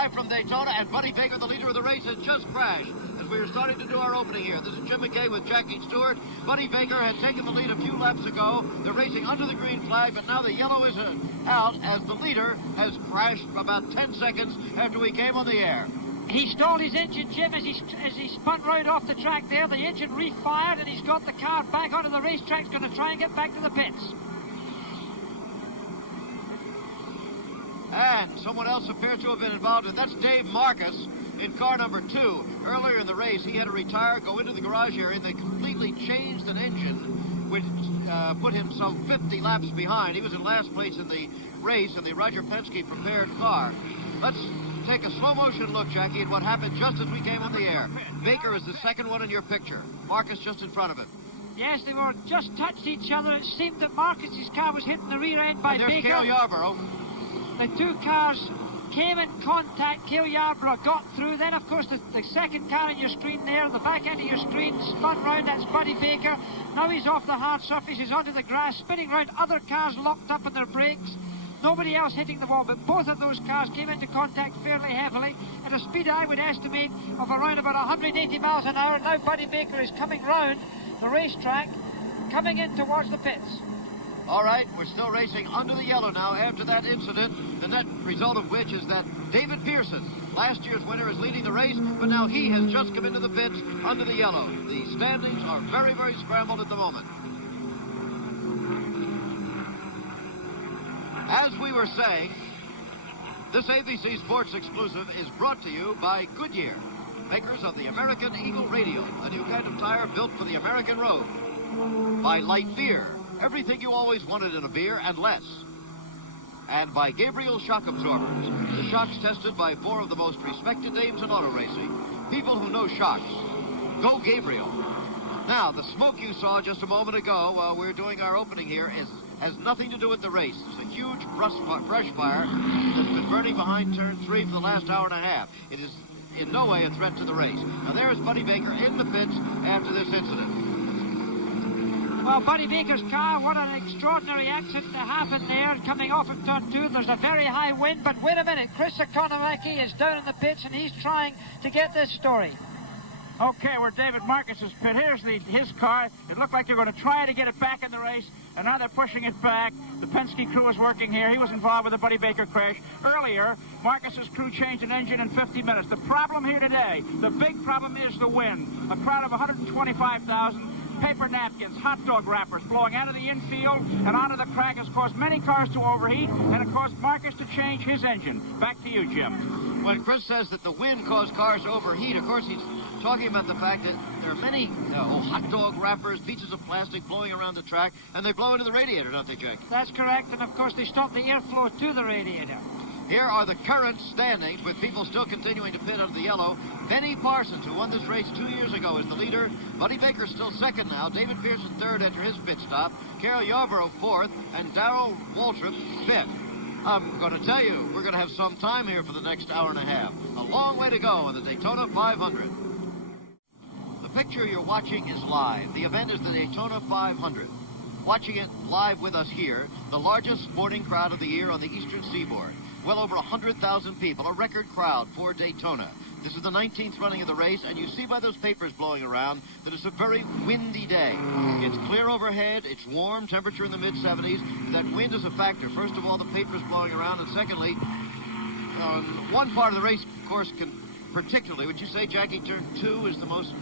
live from Daytona, and Buddy Baker, the leader of the race, has just crashed as we were starting to do our opening here. This is Jim McKay with Jackie Stewart. Buddy Baker had taken the lead a few laps ago. They're racing under the green flag, but now the yellow is out as the leader has crashed about 10 seconds after we came on the air. He stalled his engine, Jim, as he spun right off the track there. The engine refired, and he's got the car back onto the racetrack. He's going to try and get back to the pits. And someone else appears to have been involved, and that's Dave Marcus in car number 2. Earlier in the race, he had to retire, go into the garage area, and they completely changed an engine, which put him some 50 laps behind. He was in last place in the race in the Roger Penske prepared car. Let's take a slow motion look, Jackie, at what happened just as we came on the air. Baker is the second one in your picture. Marcus just in front of him. Yes, they were just touched each other. It seemed that Marcus's car was hitting the rear end by Baker. Baker. There's Cale Yarborough. The two cars came in contact. Cale Yarborough got through. Then, of course, the second car on your screen there, the back end of your screen, spun round. That's Buddy Baker. Now he's off the hard surface. He's onto the grass, spinning round. Other cars locked up on their brakes. Nobody else hitting the wall, but both of those cars came into contact fairly heavily at a speed I would estimate of around about 180 miles an hour. Now Buddy Baker is coming round the racetrack, coming in towards the pits. All right, we're still racing under the yellow now after that incident, the net result of which is that David Pearson, last year's winner, is leading the race, but now he has just come into the pits under the yellow. The standings are very, very scrambled at the moment. As we were saying, this ABC Sports exclusive is brought to you by Goodyear, makers of the American Eagle Radial, a new kind of tire built for the American road. By Light Beer, everything you always wanted in a beer and less. And by Gabriel Shock Absorbers, the shocks tested by 4 of the most respected names in auto racing, people who know shocks. Go Gabriel. Now, the smoke you saw just a moment ago while we were doing our opening here has nothing to do with the race. It's a huge brush fire that's been burning behind turn 3 for the last hour and a half. It is in no way a threat to the race. Now there's Buddy Baker in the pits after this incident. Well, Buddy Baker's car, what an extraordinary accident to happen there, coming off of turn 2. There's a very high wind, but wait a minute, Chris Economaki is down in the pits and he's trying to get this story. Okay, we're David Marcus's pit. Here's his car. It looked like they were going to try to get it back in the race, and now they're pushing it back. The Penske crew is working here. He was involved with the Buddy Baker crash. Earlier, Marcus's crew changed an engine in 50 minutes. The problem here today, the big problem is the wind. A crowd of 125,000. Paper napkins, hot dog wrappers blowing out of the infield and onto the track has caused many cars to overheat, and it caused Marcus to change his engine. Back to you, Jim. When Chris says that the wind caused cars to overheat, of course he's talking about the fact that there are many hot dog wrappers, pieces of plastic blowing around the track, and they blow into the radiator, don't they, Jack? That's correct, and of course they stop the airflow to the radiator. Here are the current standings, with people still continuing to pit under the yellow. Benny Parsons, who won this race 2 years ago, is the leader. Buddy Baker still second now. David Pearson third after his pit stop. Cale Yarborough fourth, and Darrell Waltrip fifth. I'm going to tell you, we're going to have some time here for the next hour and a half. A long way to go on the Daytona 500. The picture you're watching is live. The event is the Daytona 500. Watching it live with us here, the largest sporting crowd of the year on the eastern seaboard. Well over 100,000 people, a record crowd for Daytona. This is the 19th running of the race, and you see by those papers blowing around that it's a very windy day. It's clear overhead, it's warm, temperature in the mid-70s. That wind is a factor. First of all, the papers blowing around, and secondly, one part of the race, of course, can particularly, would you say, Jackie, turn 2 is the most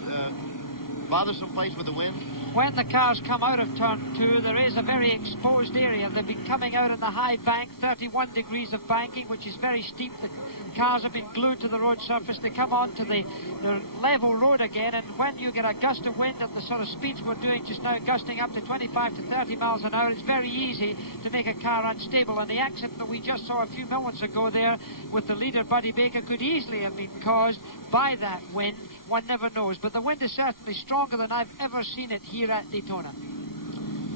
bothersome place with the wind? When the cars come out of turn 2, there is a very exposed area. They've been coming out in the high bank, 31 degrees of banking, which is very steep. The cars have been glued to the road surface. They come onto the level road again, and when you get a gust of wind at the sort of speeds we're doing just now, gusting up to 25 to 30 miles an hour, it's very easy to make a car unstable. And the accident that we just saw a few moments ago there with the leader, Buddy Baker, could easily have been caused by that wind. One never knows, but the wind is certainly stronger than I've ever seen it here at Daytona.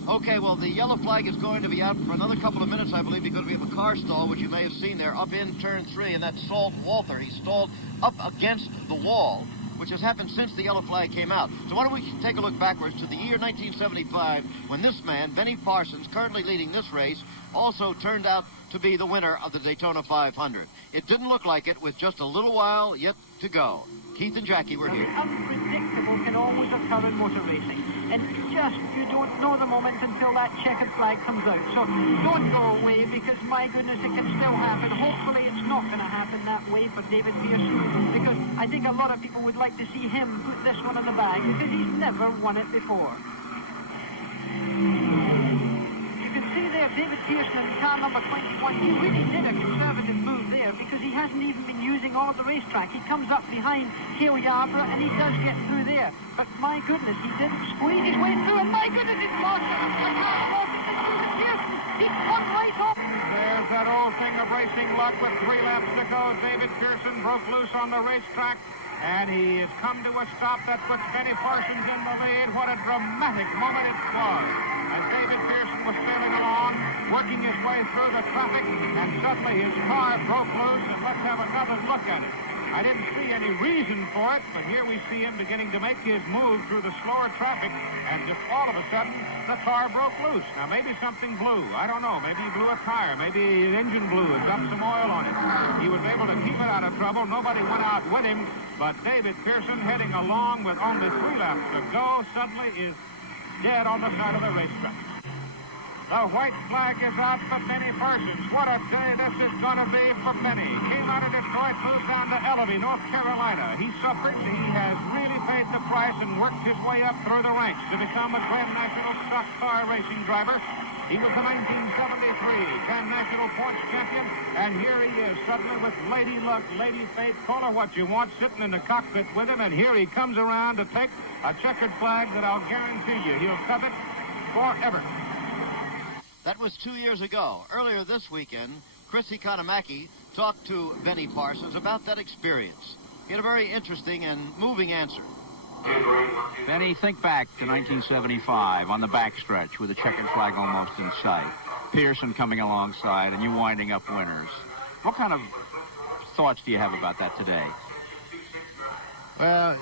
Okay, well, the yellow flag is going to be out for another couple of minutes, I believe, because we have a car stall, which you may have seen there, up in turn 3, and that's Salt Walter. He stalled up against the wall, which has happened since the yellow flag came out. So why don't we take a look backwards to the year 1975, when this man, Benny Parsons, currently leading this race, also turned out to be the winner of the Daytona 500. It didn't look like it with just a little while yet to go. Keith and Jackie were here. Unpredictable can always occur in motor racing. And you don't know the moment until that checkered flag comes out. So don't go away, because my goodness, it can still happen. Hopefully it's not going to happen that way for David Pearson, because I think a lot of people would like to see him put this one in the bag, because he's never won it before. See there, David Pearson in car number 21. He really did a conservative move there, because he hasn't even been using all of the racetrack. He comes up behind Cale Yarborough, and he does get through there. But my goodness, he didn't squeeze his way through, and my goodness, it's lost. He's come right off. There's that old thing of racing luck with 3 laps to go. David Pearson broke loose on the racetrack, and he has come to a stop that puts Benny Parsons in the lead. What a dramatic moment it was. And David Pearson was sailing along, working his way through the traffic, and suddenly his car broke loose, and let's have another look at it. I didn't see any reason for it, but here we see him beginning to make his move through the slower traffic, and just all of a sudden, the car broke loose. Now, maybe something blew. I don't know. Maybe he blew a tire. Maybe the engine blew. It dumped some oil on it. He was able to keep it out of trouble. Nobody went out with him, but David Pearson, heading along with only 3 laps to go, suddenly is dead on the side of the racetrack. The white flag is out for Benny Parsons. What a day this is going to be for Benny. Came out of Detroit, moved down to Ellerby, North Carolina. He suffered. He has really paid the price and worked his way up through the ranks to become a Grand National stock car racing driver. He was the 1973 Grand National points champion, and here he is suddenly with Lady Luck, Lady Fate, call her what you want, sitting in the cockpit with him, and here he comes around to take a checkered flag that I'll guarantee you he'll covet forever. That was 2 years ago. Earlier this weekend, Chris Economaki talked to Benny Parsons about that experience. He had a very interesting and moving answer. Benny, think back to 1975 on the backstretch with the checkered flag almost in sight. Pearson coming alongside and you winding up winners. What kind of thoughts do you have about that today? Well,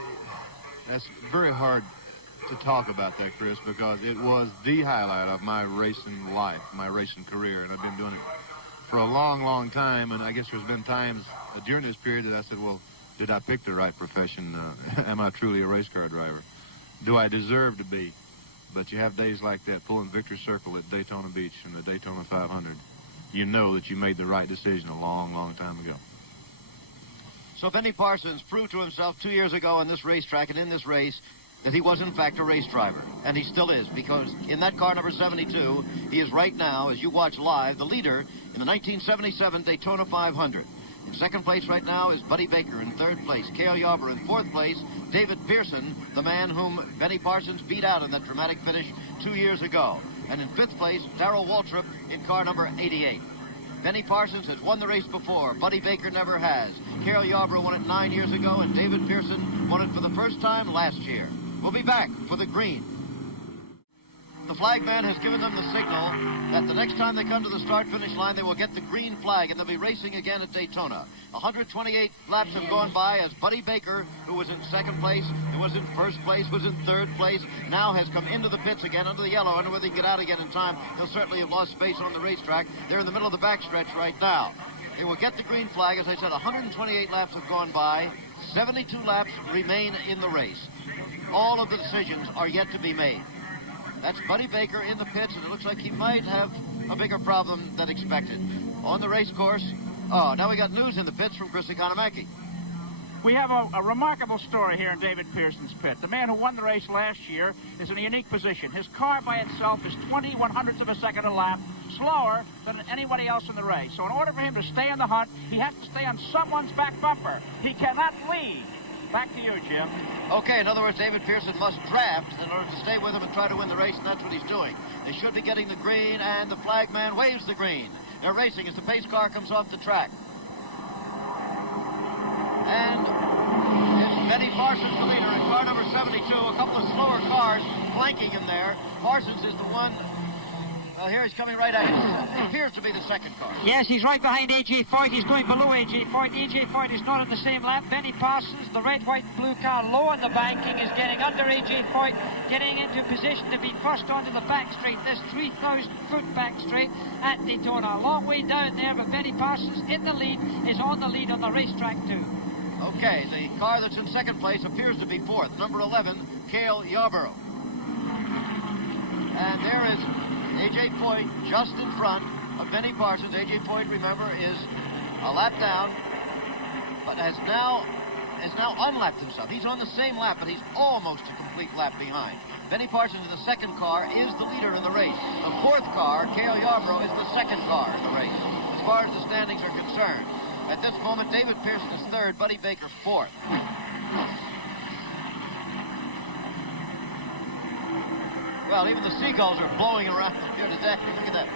that's very hard to talk about that, Chris, because it was the highlight of my racing life, my racing career, and I've been doing it for a long, long time, and I guess there's been times during this period that I said, well, did I pick the right profession? Am I truly a race car driver? Do I deserve to be? But you have days like that, pulling Victory Circle at Daytona Beach in the Daytona 500. You know that you made the right decision a long, long time ago. So Benny Parsons proved to himself 2 years ago on this racetrack and in this race that he was in fact a race driver, and he still is, because in that car number 72, he is right now, as you watch live, the leader in the 1977 Daytona 500. In second place right now is Buddy Baker. In third place, Cale Yarborough. In fourth place, David Pearson, the man whom Benny Parsons beat out in that dramatic finish 2 years ago. And in fifth place, Darrell Waltrip in car number 88. Benny Parsons has won the race before. Buddy Baker never has. Cale Yarborough won it 9 years ago, and David Pearson won it for the first time last year. We'll be back for the green. The flag man has given them the signal that the next time they come to the start-finish line, they will get the green flag, and they'll be racing again at Daytona. 128 laps have gone by as Buddy Baker, who was in second place, who was in first place, was in third place, now has come into the pits again under the yellow. I don't know whether he can get out again in time. He'll certainly have lost space on the racetrack. They're in the middle of the backstretch right now. They will get the green flag. As I said, 128 laps have gone by. 72 laps remain in the race. All of the decisions are yet to be made. That's Buddy Baker in the pits, and it looks like he might have a bigger problem than expected. On the race course, now we got news in the pits from Chris Economaki. We have a remarkable story here in David Pearson's pit. The man who won the race last year is in a unique position. His car by itself is 20/100ths of a second a lap slower than anybody else in the race. So in order for him to stay in the hunt, he has to stay on someone's back bumper. He cannot lead. Back to you, Jim. Okay, in other words, David Pearson must draft in order to stay with him and try to win the race, and that's what he's doing. They should be getting the green, and the flag man waves the green. They're racing as the pace car comes off the track. And it's Benny Parsons, the leader, in car number 72. A couple of slower cars flanking him there. Parsons is the one Well, here he's coming right at you. It appears to be the second car. Yes, he's right behind A.J. Foyt. He's going below A.J. Foyt. A.J. Foyt is not on the same lap. Benny Parsons, the red, white, blue car, low on the banking, is getting under A.J. Foyt, getting into position to be first onto the back straight. This 3,000-foot back straight at Daytona. A long way down there, but Benny Parsons in the lead, is on the lead on the racetrack too. Okay, the car that's in second place appears to be fourth. Number 11, Cale Yarborough. And there is A.J. Foyt just in front of Benny Parsons. A.J. Foyt, remember, is a lap down, but has now unlapped himself. He's on the same lap, but he's almost a complete lap behind. Benny Parsons in the second car is the leader in the race. The fourth car, Cale Yarborough, is the second car in the race, as far as the standings are concerned. At this moment, David Pearson is third, Buddy Baker fourth. Well, even the seagulls are blowing around here today. Look at that.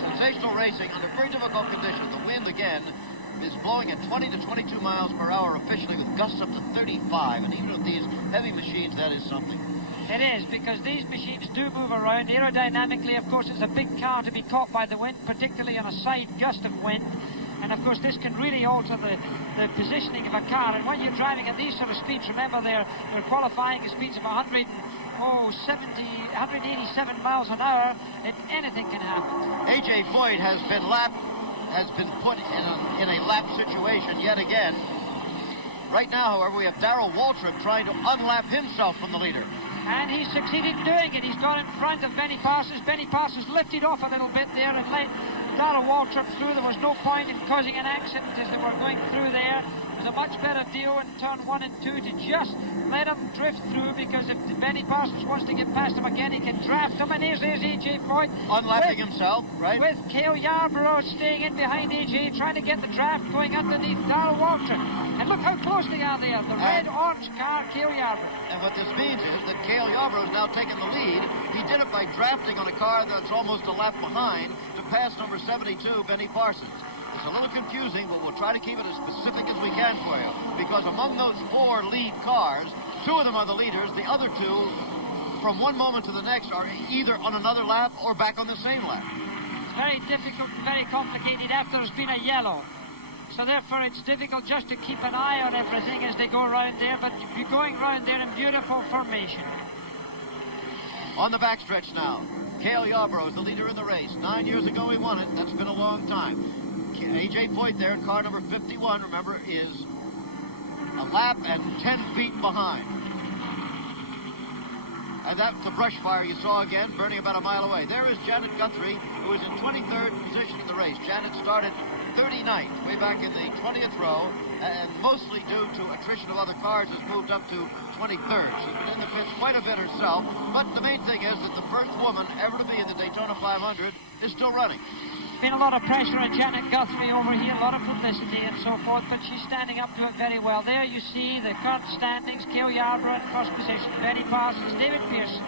Sensational racing under very difficult conditions. The wind, again, is blowing at 20 to 22 miles per hour officially, with gusts up to 35. And even with these heavy machines, that is something. It is, because these machines do move around. Aerodynamically, of course, it's a big car to be caught by the wind, particularly on a side gust of wind. And, of course, this can really alter the positioning of a car. And when you're driving at these sort of speeds, remember, they're qualifying at speeds of 187 miles an hour, and anything can happen. A.J. Foyt has been put in a lap situation yet again. Right now, however, we have Darrell Waltrip trying to unlap himself from the leader. And he's succeeded in doing it. He's got in front of Benny Parsons. Benny Parsons lifted off a little bit there and let Darrell Waltrip through. There was no point in causing an accident as they were going through there. It was a much better deal in turn 1 and 2 to just let him drift through, because if Benny Parsons wants to get past him again, he can draft him. And here's A.J. Foyt. Unlapping himself, right? With Cale Yarborough staying in behind A.J., trying to get the draft going underneath Darrell Waltrip. And look how close they are there. The red-orange car, Cale Yarborough. And what this means is that Cale Yarborough is now taking the lead. He did it by drafting on a car that's almost a lap behind to pass number 72, Benny Parsons. It's a little confusing, but we'll try to keep it as specific as we can for you, because among those 4 lead cars, 2 of them are the leaders. The other 2, from one moment to the next, are either on another lap or back on the same lap. It's very difficult and very complicated after there's been a yellow. So therefore it's difficult just to keep an eye on everything as they go around there, but you're going around there in beautiful formation. On the backstretch now, Cale Yarborough is the leader in the race. 9 years ago he won it. That's been a long time. A.J. Foyt there in car number 51, remember, is a lap and 10 feet behind. And that's the brush fire you saw again, burning about a mile away. There is Janet Guthrie, who is in 23rd position in the race. Janet started 39th, way back in the 20th row, and mostly due to attrition of other cars, has moved up to 23rd. She's been in the pits quite a bit herself, but the main thing is that the first woman ever to be in the Daytona 500 is still running. Been a lot of pressure on Janet Guthrie over here, a lot of publicity and so forth, but she's standing up to it very well. There you see the current standings: Cale Yarborough in first position, Benny Parsons, David Pearson,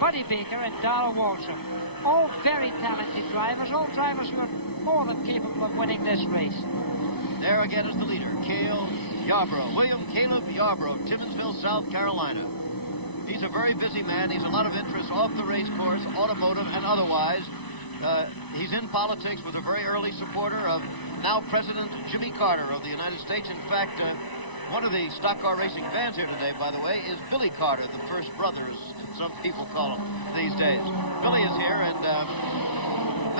Buddy Baker, and Darrell Waltrip. All very talented drivers, all drivers who are more than capable of winning this race. There again is the leader, Cale Yarborough, William Caleb Yarborough, Timmonsville, South Carolina. He's a very busy man. He's a lot of interest off the race course, automotive and otherwise. He's in politics, was a very early supporter of now President Jimmy Carter of the United States. In fact, one of the stock car racing fans here today, by the way, is Billy Carter, the first brother, as some people call him these days. Billy is here, and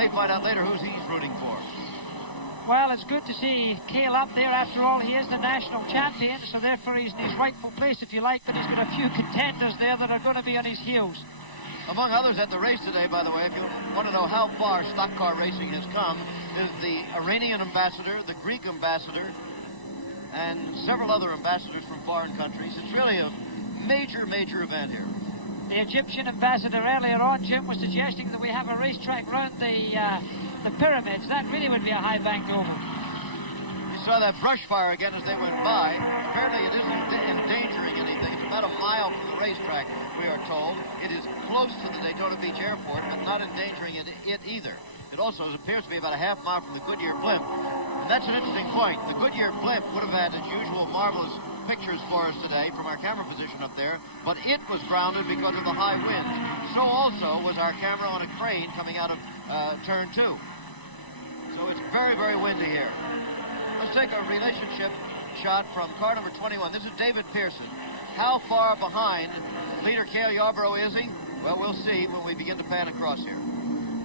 may find out later who he's rooting for. Well, it's good to see Cale up there. After all, he is the national champion, so therefore he's in his rightful place, if you like, but he's got a few contenders there that are going to be on his heels. Among others at the race today, by the way, if you want to know how far stock car racing has come, is the Iranian ambassador, the Greek ambassador, and several other ambassadors from foreign countries. It's really a major, major event here. The Egyptian ambassador earlier on, Jim, was suggesting that we have a racetrack round the pyramids. That really would be a high banked oval. You saw that brush fire again as they went by. Apparently it isn't endangering anything. It's about a mile from the racetrack, we are told. It is close to the Daytona Beach Airport, but not endangering it either. It also appears to be about a half mile from the Goodyear blimp. And that's an interesting point. The Goodyear blimp would have had its usual marvelous pictures for us today from our camera position up there, but it was grounded because of the high wind. So also was our camera on a crane coming out of turn 2. So it's very, very windy here. Let's take a relationship shot from car number 21. This is David Pearson. How far behind leader Cale Yarborough is he? Well, we'll see when we begin to pan across here.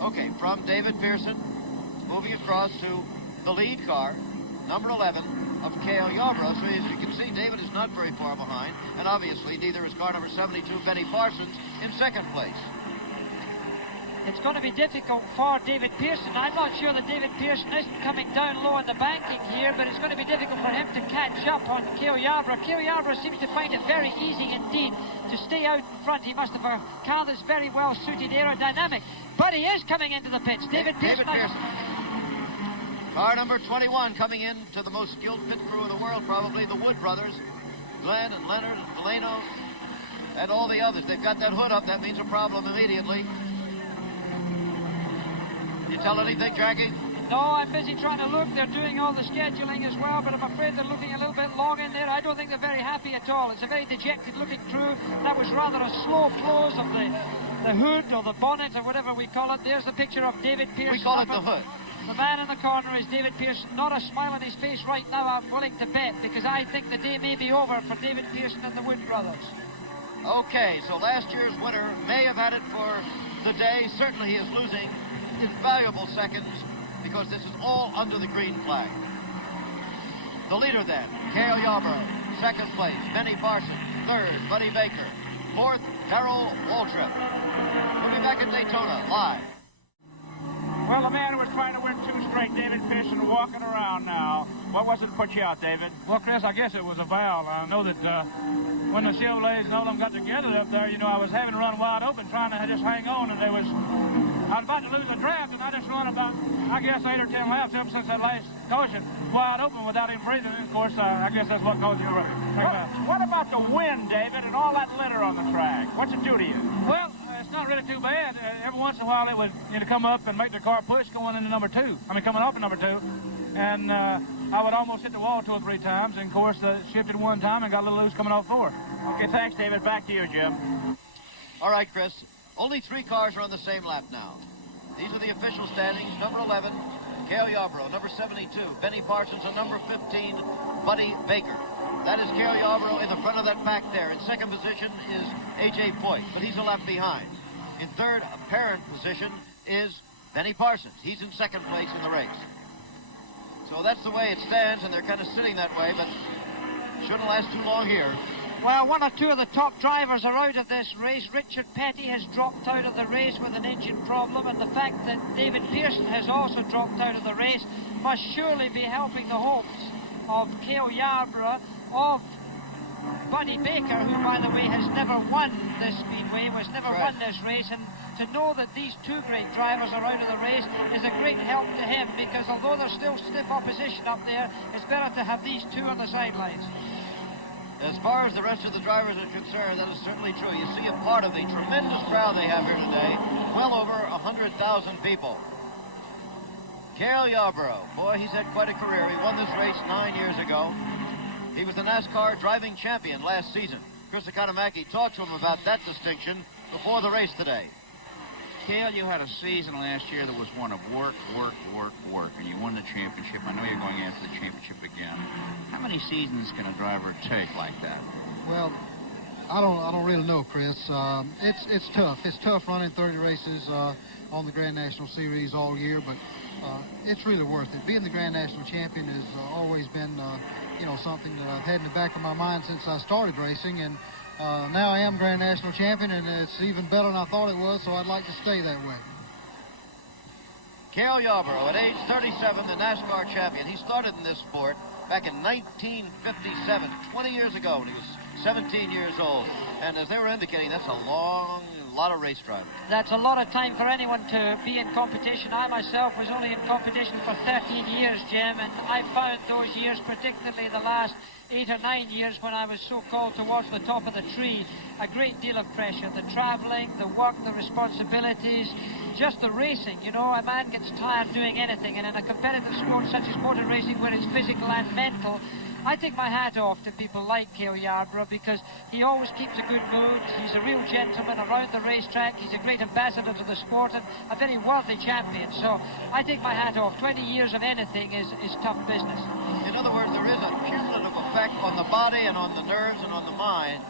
Okay, from David Pearson, moving across to the lead car, number 11 of Cale Yarborough. So as you can see, David is not very far behind, and obviously neither is car number 72, Benny Parsons, in second place. It's going to be difficult for David Pearson. I'm not sure that David Pearson isn't coming down low on the banking here, but it's going to be difficult for him to catch up on Cale Yarborough. Cale Yarborough seems to find it very easy indeed to stay out in front. He must have a car that's very well suited aerodynamic. But he is coming into the pits. David Pearson. Car number 21 coming in to the most skilled pit crew in the world, probably the Wood brothers. Glenn and Leonard and Delano and all the others. They've got that hood up. That means a problem immediately. Can you tell anything, Jackie? No, I'm busy trying to look. They're doing all the scheduling as well, but I'm afraid they're looking a little bit long in there. I don't think they're very happy at all. It's a very dejected-looking crew. That was rather a slow close of the hood or the bonnet or whatever we call it. There's the picture of David Pearson. We call it the hood. The man in the corner is David Pearson. Not a smile on his face right now, I'm willing to bet, because I think the day may be over for David Pearson and the Wood brothers. Okay, so last year's winner may have had it for the day. Certainly he is losing invaluable seconds because this is all under the green flag. The leader then, Cale Yarborough. Second place, Benny Parsons. Third, Buddy Baker. Fourth, Darrell Waltrip. We'll be back at Daytona live. Well, the man who was trying to win 2 straight, David Pearson, walking around now. What was it that put you out, David? Well, Chris, I guess it was a valve. I know that when the Chevrolets and all them got together up there, you know, I was having to run wide open, trying to just hang on, and I was about to lose the draft, and I just run about, I guess, 8 or 10 laps up since that last caution, wide open without him breathing. And of course, I guess that's what caused you to What about the wind, David, and all that litter on the track? What's it do to you? Well, it's not really too bad. Every once in a while, it would come up and make the car push going into number 2. I mean, coming off of number 2. And I would almost hit the wall 2 or 3 times. And, of course, shifted one time and got a little loose coming off 4. Okay, thanks, David. Back to you, Jim. All right, Chris. Only 3 cars are on the same lap now. These are the official standings. Number 11, Cale Yarborough. Number 72, Benny Parsons. And number 15, Buddy Baker. That is Cale Yarborough in the front of that pack there. In second position is A.J. Poit, but he's a lap behind. In third apparent position is Benny Parsons. He's in second place in the race. So that's the way it stands, and they're kind of sitting that way, but shouldn't last too long here. Well, 1 or 2 of the top drivers are out of this race. Richard Petty has dropped out of the race with an engine problem, and the fact that David Pearson has also dropped out of the race must surely be helping the hopes of Cale Yarborough, of Buddy Baker, who, by the way, has never won this Speedway, has never won this race, and to know that these 2 great drivers are out of the race is a great help to him, because although there's still stiff opposition up there, it's better to have these 2 on the sidelines. As far as the rest of the drivers are concerned, that is certainly true. You see a part of the tremendous crowd they have here today, well over 100,000 people. Cale Yarborough, boy, he's had quite a career. He won this race 9 years ago. He was the NASCAR driving champion last season. Chris Economaki talked to him about that distinction before the race today. Cale, you had a season last year that was one of work, and you won the championship. I know you're going after the championship again. How many seasons can a driver take like that? Well, I don't really know, Chris. It's tough. It's tough running 30 races on the Grand National Series all year, but it's really worth it. Being the Grand National Champion has always been, something that I've had in the back of my mind since I started racing, and now I am Grand National Champion, and it's even better than I thought it was, so I'd like to stay that way. Cale Yarborough, at age 37, the NASCAR champion. He started in this sport back in 1957, 20 years ago, when he was 17 years old. And as they were indicating, that's a lot of race driving. That's a lot of time for anyone to be in competition. I myself was only in competition for 13 years, Jim, and I found those years, particularly the last 8 or 9 years when I was so called towards the top of the tree, a great deal of pressure. The traveling, the work, the responsibilities, just the racing. You know, a man gets tired doing anything, and in a competitive sport such as motor racing, where it's physical and mental, I take my hat off to people like Cale Yarborough because he always keeps a good mood. He's a real gentleman around the racetrack. He's a great ambassador to the sport and a very worthy champion. So I take my hat off. 20 years of anything is tough business. In other words, there is a cumulative effect on the body and on the nerves and on the mind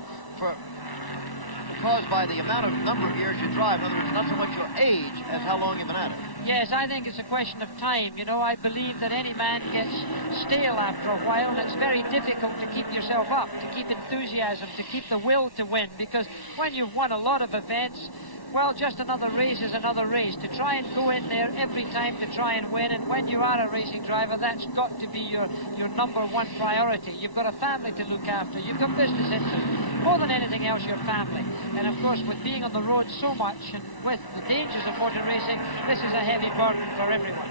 caused by the number of years you drive. In other words, not so much your age as how long you've been at it. Yes, I think it's a question of time. You know, I believe that any man gets stale after a while, and it's very difficult to keep yourself up, to keep enthusiasm, to keep the will to win, because when you've won a lot of events, well, just another race is another race. To try and go in there every time to try and win, and when you are a racing driver, that's got to be your number one priority. You've got a family to look after. You've got business interests. More than anything else, your family. And of course, with being on the road so much and with the dangers of motor racing, this is a heavy burden for everyone.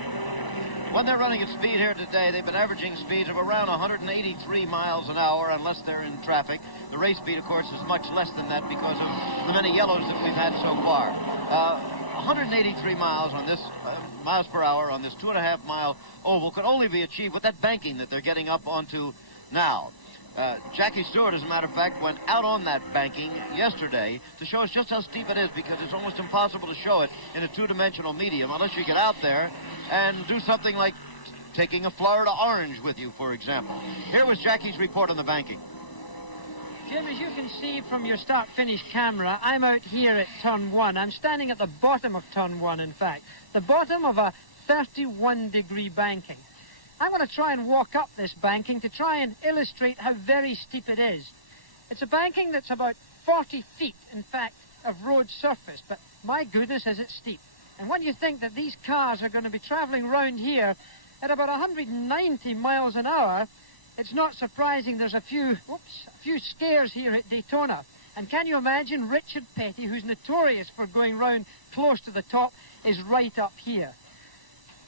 When they're running at speed here today, they've been averaging speeds of around 183 miles an hour unless they're in traffic. The race speed, of course, is much less than that because of the many yellows that we've had so far. 183 miles on this miles per hour on this 2.5-mile oval could only be achieved with that banking that they're getting up onto now. Jackie Stewart, as a matter of fact, went out on that banking yesterday to show us just how steep it is, because it's almost impossible to show it in a two-dimensional medium unless you get out there and do something like taking a Florida orange with you, for example. Here was Jackie's report on the banking. Jim, as you can see from your start-finish camera, I'm out here at turn 1. I'm standing at the bottom of turn 1, in fact. The bottom of a 31-degree banking. I'm going to try and walk up this banking to try and illustrate how very steep it is. It's a banking that's about 40 feet, in fact, of road surface, but my goodness, is it steep. And when you think that these cars are going to be traveling round here at about 190 miles an hour, it's not surprising there's a few scares here at Daytona. And can you imagine Richard Petty, who's notorious for going round close to the top, is right up here.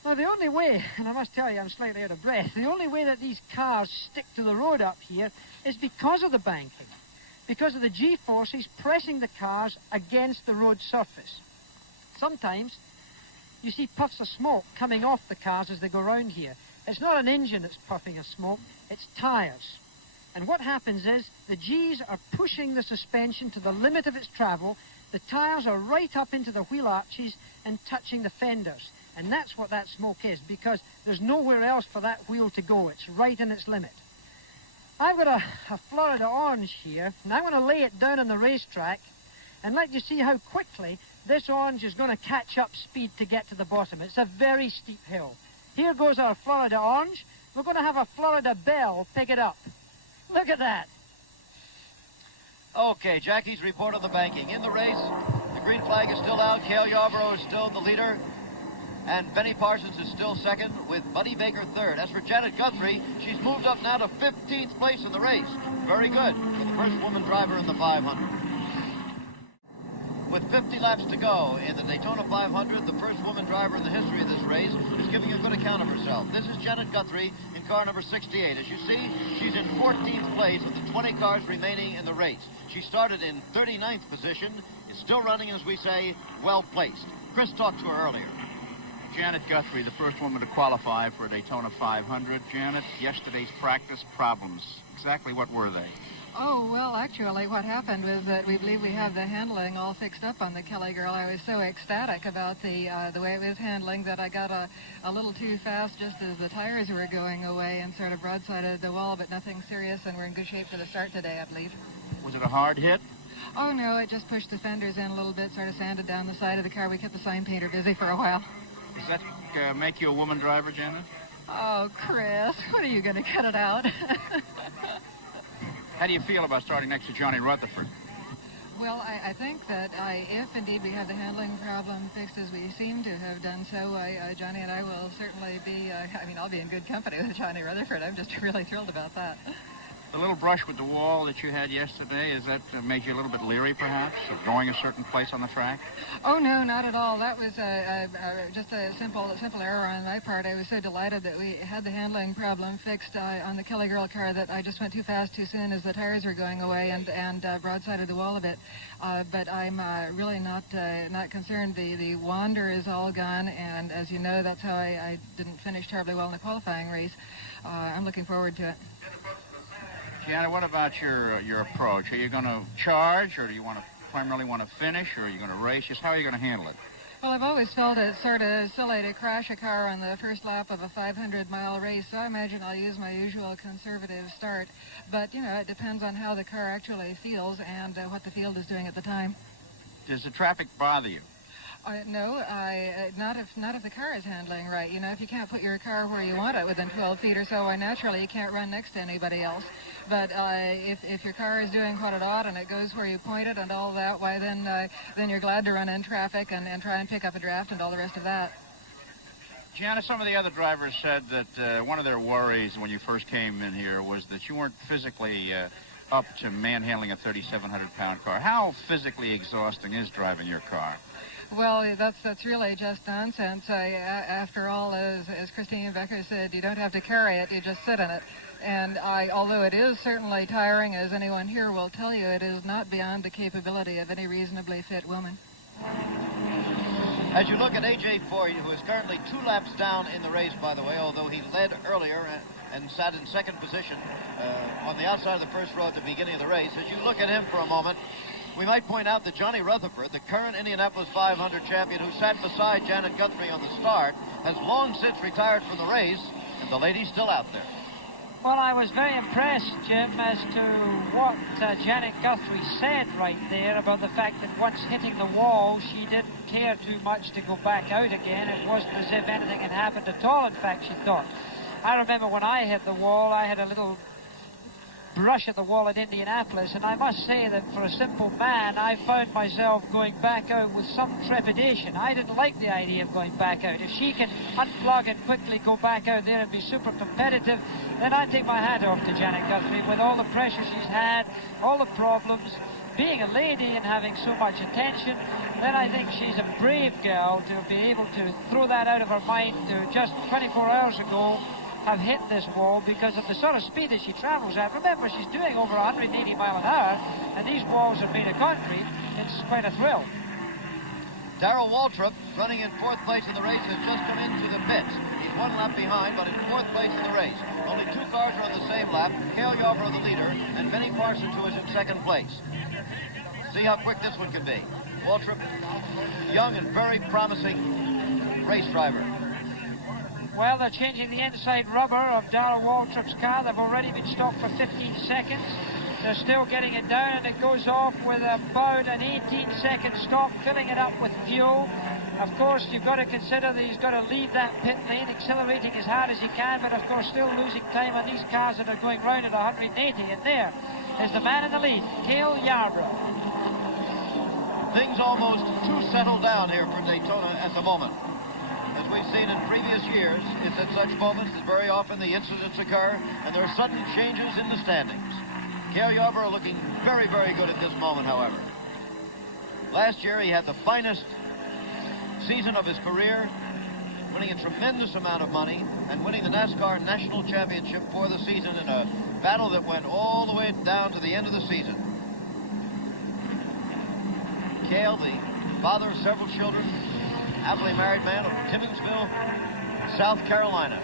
Now, the only way, and I must tell you I'm slightly out of breath, the only way that these cars stick to the road up here is because of the banking, because of the G-forces pressing the cars against the road surface. Sometimes you see puffs of smoke coming off the cars as they go round here. It's not an engine that's puffing a smoke, it's tires. And what happens is the G's are pushing the suspension to the limit of its travel. The tires are right up into the wheel arches and touching the fenders. And that's what that smoke is, because there's nowhere else for that wheel to go. It's right in its limit. I've got a Florida orange here, and I'm going to lay it down on the racetrack and let you see how quickly this orange is going to catch up speed to get to the bottom. It's a very steep hill. Here goes our Florida orange. We're going to have a Florida bell pick it up. Look at that. Okay, Jackie's report on the banking. In the race, the green flag is still out. Cale Yarborough is still the leader. And Benny Parsons is still second, with Buddy Baker third. As for Janet Guthrie, she's moved up now to 15th place in the race. Very good for the first woman driver in the 500. With 50 laps to go in the Daytona 500, the first woman driver in the history of this race is giving a good account of herself. This is Janet Guthrie in car number 68. As you see, she's in 14th place with the 20 cars remaining in the race. She started in 39th position, is still running, as we say, well-placed. Chris talked to her earlier. Janet Guthrie, the first woman to qualify for a Daytona 500. Janet, yesterday's practice problems, exactly what were they? Oh, well, actually, what happened was that we believe we have the handling all fixed up on the Kelly girl. I was so ecstatic about the way it was handling that I got a little too fast just as the tires were going away and sort of broadsided the wall, but nothing serious, and we're in good shape for the start today, I believe. Was it a hard hit? Oh, no, it just pushed the fenders in a little bit, sort of sanded down the side of the car. We kept the sign painter busy for a while. Does that make you a woman driver, Janet? Oh, Chris, when are you going to cut it out? How do you feel about starting next to Johnny Rutherford? Well, I think that if indeed we have the handling problem fixed as we seem to have done so, Johnny and I will certainly be, I'll be in good company with Johnny Rutherford. I'm just really thrilled about that. The little brush with the wall that you had yesterday, is that made you a little bit leery, perhaps, of going a certain place on the track? Oh, no, not at all. That was just a simple error on my part. I was so delighted that we had the handling problem fixed on the Kelly Girl car that I just went too fast too soon as the tires were going away and broadsided the wall a bit. But I'm really not concerned. The wander is all gone, and as you know, that's how I didn't finish terribly well in the qualifying race. I'm looking forward to it. Gianna, what about your approach? Are you going to charge, or do you primarily want to finish, or are you going to race? Just how are you going to handle it? Well, I've always felt it sort of silly to crash a car on the first lap of a 500-mile race, so I imagine I'll use my usual conservative start. But, you know, it depends on how the car actually feels and what the field is doing at the time. Does the traffic bother you? No, not if the car is handling right. You know, if you can't put your car where you want it within 12 feet or so, naturally you can't run next to anybody else. But if your car is doing what it ought and it goes where you point it and all that, why then you're glad to run in traffic and try and pick up a draft and all the rest of that. Gianna, some of the other drivers said that one of their worries when you first came in here was that you weren't physically up to manhandling a 3,700-pound car. How physically exhausting is driving your car? Well, that's really just nonsense. After all, as Christine Becker said, you don't have to carry it, you just sit in it. And although it is certainly tiring, as anyone here will tell you, it is not beyond the capability of any reasonably fit woman. As you look at A.J. Foy, who is currently 2 laps down in the race, by the way, although he led earlier and sat in second position on the outside of the first row at the beginning of the race. As you look at him for a moment, we might point out that Johnny Rutherford, the current Indianapolis 500 champion who sat beside Janet Guthrie on the start, has long since retired from the race, and the lady's still out there. Well, I was very impressed, Jim, as to what Janet Guthrie said right there about the fact that once hitting the wall, she didn't care too much to go back out again. It wasn't as if anything had happened at all, in fact, she thought. I remember when I hit the wall, I had a little brush at the wall at Indianapolis, and I must say that for a simple man, I found myself going back out with some trepidation. I didn't like the idea of going back out. If she can unplug and quickly go back out there and be super competitive, then I'd take my hat off to Janet Guthrie with all the pressure she's had, all the problems, being a lady and having so much attention. Then I think she's a brave girl to be able to throw that out of her mind to just 24 hours ago have hit this wall because of the sort of speed that she travels at. Remember, she's doing over 180 mile an hour, and these walls are made of concrete. It's quite a thrill. Darrell Waltrip, running in 4th place in the race, has just come into the pits. He's 1 lap behind, but in 4th place in the race. Only 2 cars are on the same lap. Cale Yarborough, the leader, and Benny Parsons, who is in 2nd place. See how quick this one can be. Waltrip, young and very promising race driver. Well, they're changing the inside rubber of Darrell Waltrip's car. They've already been stopped for 15 seconds. They're still getting it down, and it goes off with about an 18-second stop, filling it up with fuel. Of course, you've got to consider that he's got to leave that pit lane, accelerating as hard as he can, but of course still losing time on these cars that are going round at 180. And there is the man in the lead, Cale Yarborough. Things almost too settled down here for Daytona at the moment. As we've seen in previous years, it's at such moments that very often the incidents occur, and there are sudden changes in the standings. Cale Yarborough looking very, very good at this moment, however. Last year, he had the finest season of his career, winning a tremendous amount of money and winning the NASCAR National Championship for the season in a battle that went all the way down to the end of the season. Cale, the father of several children, happily married man of Timmingsville, South Carolina.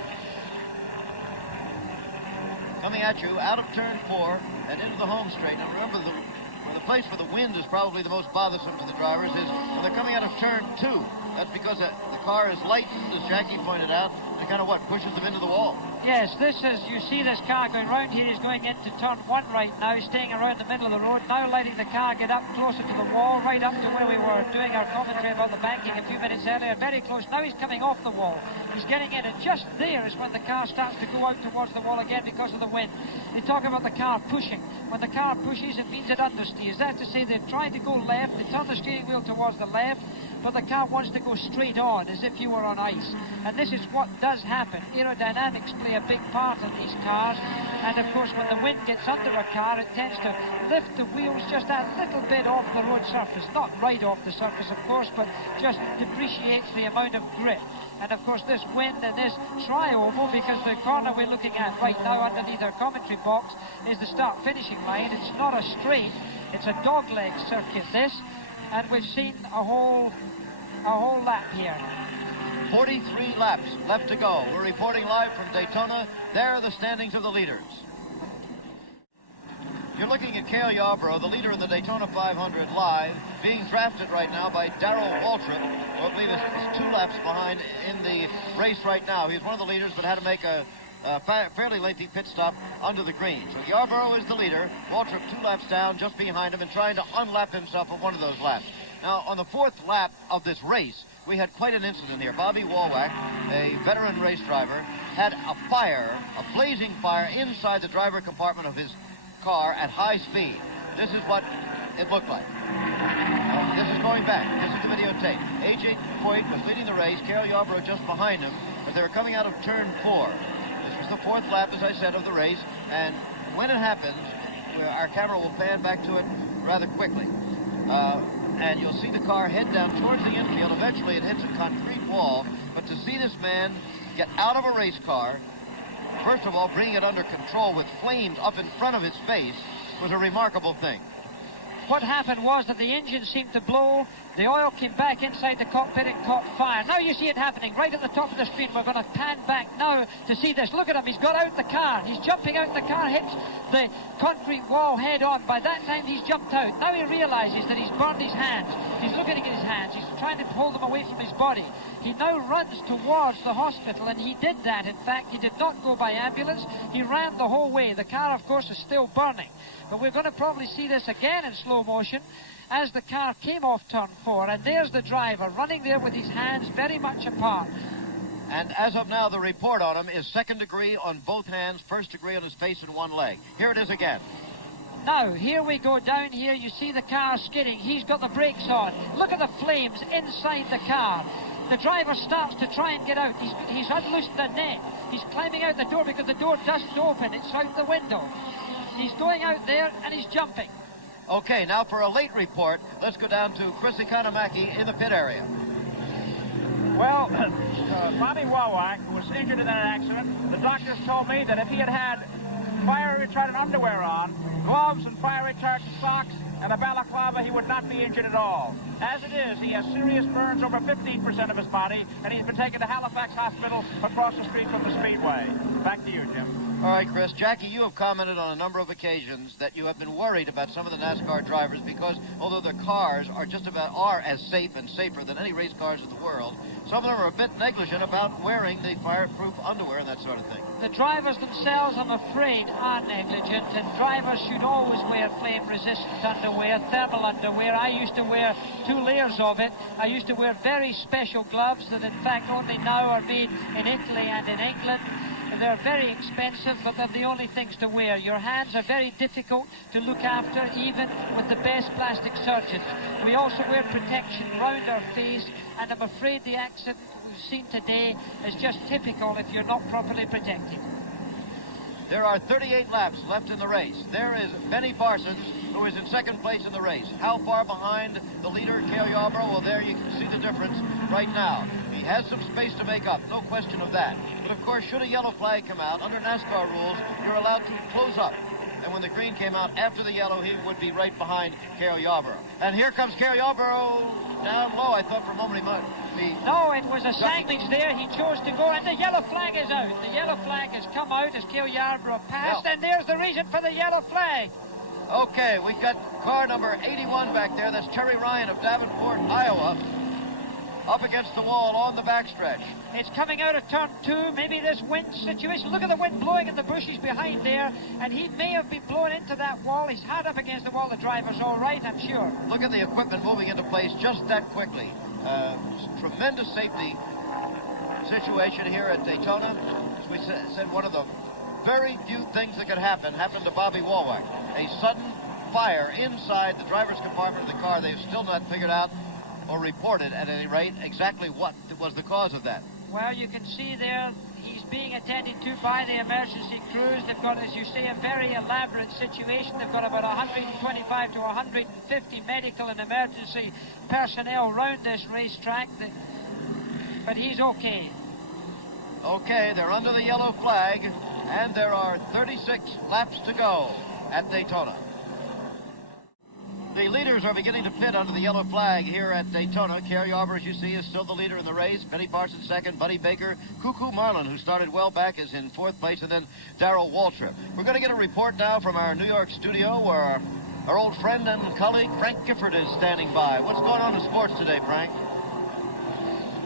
Coming at you out of turn 4 and into the home straight. Now remember, the place where the wind is probably the most bothersome to the drivers is when they're coming out of turn 2. That's because the car is lightened, as Jackie pointed out, and it kind of pushes them into the wall. Yes, you see this car going round here. He's going into turn 1 right now, staying around the middle of the road, now letting the car get up closer to the wall, right up to where we were doing our commentary about the banking a few minutes earlier, very close. Now he's coming off the wall. He's getting in, and just there is when the car starts to go out towards the wall again because of the wind. They talk about the car pushing. When the car pushes, it means it understeers. That's to say they're trying to go left, they turn the steering wheel towards the left, but the car wants to go straight on, as if you were on ice. And this is what does happen. Aerodynamics play a big part in these cars, and of course when the wind gets under a car, it tends to lift the wheels just a little bit off the road surface. Not right off the surface, of course, but just depreciates the amount of grip. And of course this wind and this tri-oval, because the corner we're looking at right now underneath our commentary box is the start-finishing line. It's not a straight, it's a dogleg circuit, this, and we've seen a whole lap here. 43 laps left to go. We're reporting live from Daytona. There are the standings of the leaders. You're looking at Cale Yarborough, the leader in the Daytona 500 live, being drafted right now by Darrell Waltrip, who I believe is 2 laps behind in the race right now. He's one of the leaders, but had to make a fairly lengthy pit stop under the green. So Yarborough is the leader. Waltrip 2 laps down, just behind him, and trying to unlap himself on one of those laps. Now, on the 4th lap of this race, we had quite an incident here. Bobby Walwack, a veteran race driver, had a fire, a blazing fire, inside the driver compartment of his car at high speed. This is what it looked like. This is going back. This is the videotape. A.J. Foyt was leading the race. Cale Yarborough just behind him, but they were coming out of turn 4. This was the 4th lap, as I said, of the race, and when it happens, our camera will pan back to it rather quickly. And you'll see the car head down towards the infield. Eventually, it hits a concrete wall, but to see this man get out of a race car, first of all, bringing it under control with flames up in front of his face, was a remarkable thing. What happened was that the engine seemed to blow, the oil came back inside the cockpit and caught fire. Now you see it happening right at the top of the screen. We're going to pan back now to see this. Look at him, he's got out the car. He's jumping out the car, hits the concrete wall head on. By that time he's jumped out. Now he realizes that he's burned his hands. He's looking at his hands. He's trying to pull them away from his body. He now runs towards the hospital, and he did that. In fact, he did not go by ambulance. He ran the whole way. The car, of course, is still burning. But we're going to probably see this again in slow motion as the car came off turn 4. And there's the driver running there with his hands very much apart. And as of now, the report on him is 2nd degree on both hands, 1st degree on his face and one leg. Here it is again. Now, here we go down here. You see the car skidding. He's got the brakes on. Look at the flames inside the car. The driver starts to try and get out. He's unloosed the net. He's climbing out the door because the door doesn't open. It's out the window. He's going out there and he's jumping. Okay, now for a late report, let's go down to Chris Economaki in the pit area. Well, Bobby Walwack was injured in that accident. The doctors told me that if he had had fire retardant underwear on, gloves and fire retardant socks, and a balaclava, he would not be injured at all. As it is, he has serious burns over 15% of his body, and he's been taken to Halifax Hospital across the street from the Speedway. Back to you, Jim. All right, Chris. Jackie, you have commented on a number of occasions that you have been worried about some of the NASCAR drivers because although their cars are as safe and safer than any race cars in the world, some of them are a bit negligent about wearing the fireproof underwear and that sort of thing. The drivers themselves, I'm afraid, are negligent, and drivers should always wear flame-resistant underwear, thermal underwear. I used to wear 2 layers of it. I used to wear very special gloves that, in fact, only now are made in Italy and in England. They're very expensive, but they're the only things to wear. Your hands are very difficult to look after, even with the best plastic surgeons. We also wear protection round our face, and I'm afraid the accident we've seen today is just typical if you're not properly protected. There are 38 laps left in the race. There is Benny Parsons, who is in 2nd place in the race. How far behind the leader, Cale Yarborough? Well, there you can see the difference right now. He has some space to make up, no question of that. But of course, should a yellow flag come out, under NASCAR rules, you're allowed to close up. And when the green came out after the yellow, he would be right behind Cale Yarborough. And here comes Cale Yarborough down low. I thought for a moment he might be... No, it was a sandwich there. He chose to go, and the yellow flag is out. The yellow flag has come out as Cale Yarborough passed, and there's the reason for the yellow flag. Okay, we've got car number 81 back there. That's Terry Ryan of Davenport, Iowa, up against the wall on the backstretch. It's coming out of turn 2, maybe this wind situation. Look at the wind blowing in the bushes behind there, and he may have been blown into that wall. He's hard up against the wall. The driver's all right, I'm sure. Look at the equipment moving into place just that quickly. Tremendous safety situation here at Daytona. As we said, one of the very few things that could happen happened to Bobby Walwack. A sudden fire inside the driver's compartment of the car. They've still not figured out or reported, at any rate, exactly what was the cause of that. Well, you can see there he's being attended to by the emergency crews. They've got, as you say, a very elaborate situation. They've got about 125 to 150 medical and emergency personnel around this racetrack. But he's okay. Okay, they're under the yellow flag, and there are 36 laps to go at Daytona. The leaders are beginning to pit under the yellow flag here at Daytona. Kerry Yarborough, as you see, is still the leader in the race. Benny Parsons second. Buddy Baker. Cuckoo Marlin, who started well back, is in fourth place. And then Darrell Waltrip. We're going to get a report now from our New York studio where our old friend and colleague Frank Gifford is standing by. What's going on in sports today, Frank?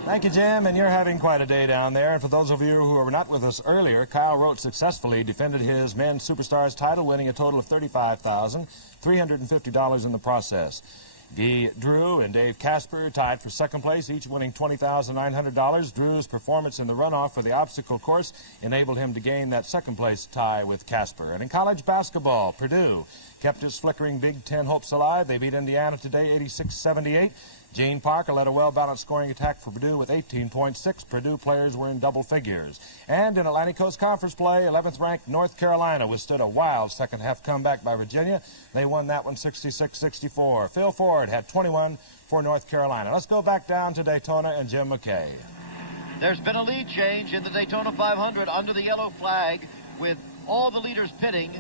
Thank you, Jim, and you're having quite a day down there. And for those of you who were not with us earlier, Kyle Roach successfully defended his men's Superstars title, winning a total of $35,350 in the process. Guy Drew and Dave Casper tied for second place, each winning $20,900. Drew's performance in the runoff for the obstacle course enabled him to gain that second place tie with Casper. And in college basketball, Purdue kept its flickering Big Ten hopes alive. They beat Indiana today 86-78. Gene Parker led a well-balanced scoring attack for Purdue with 18.6. Purdue players were in double figures. And in Atlantic Coast Conference play, 11th-ranked North Carolina withstood a wild second-half comeback by Virginia. They won that one 66-64. Phil Ford had 21 for North Carolina. Let's go back down to Daytona and Jim McKay. There's been a lead change in the Daytona 500 under the yellow flag with all the leaders pitting.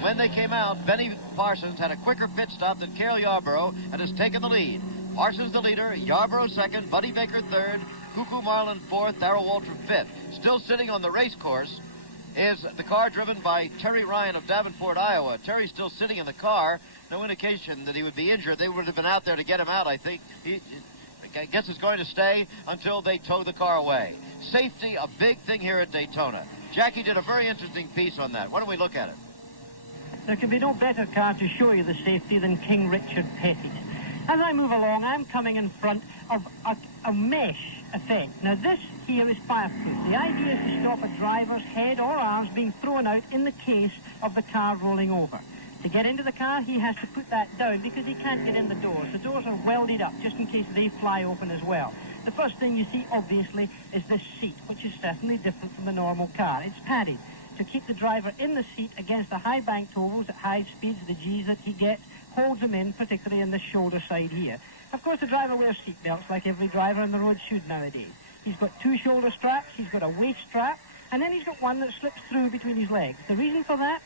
When they came out, Benny Parsons had a quicker pit stop than Cale Yarborough and has taken the lead. Parsons the leader, Yarborough second, Buddy Baker third, Cuckoo Marlin fourth, Darrell Waltrip fifth. Still sitting on the race course is the car driven by Terry Ryan of Davenport, Iowa. Terry's still sitting in the car. No indication that he would be injured. They would have been out there to get him out, I think. I guess it's going to stay until they tow the car away. Safety, a big thing here at Daytona. Jackie did a very interesting piece on that. Why don't we look at it? There can be no better car to show you the safety than King Richard Petty's. As I move along, I'm coming in front of a mesh effect. Now, this here is fireproof. The idea is to stop a driver's head or arms being thrown out in the case of the car rolling over. To get into the car, he has to put that down because he can't get in the doors. The doors are welded up just in case they fly open as well. The first thing you see, obviously, is this seat, which is certainly different from the normal car. It's padded to keep the driver in the seat against the high bank tolls at high speeds, the G's that he gets, holds him in, particularly in the shoulder side here. Of course, the driver wears seat belts like every driver on the road should nowadays. He's got two shoulder straps, he's got a waist strap, and then he's got one that slips through between his legs. The reason for that?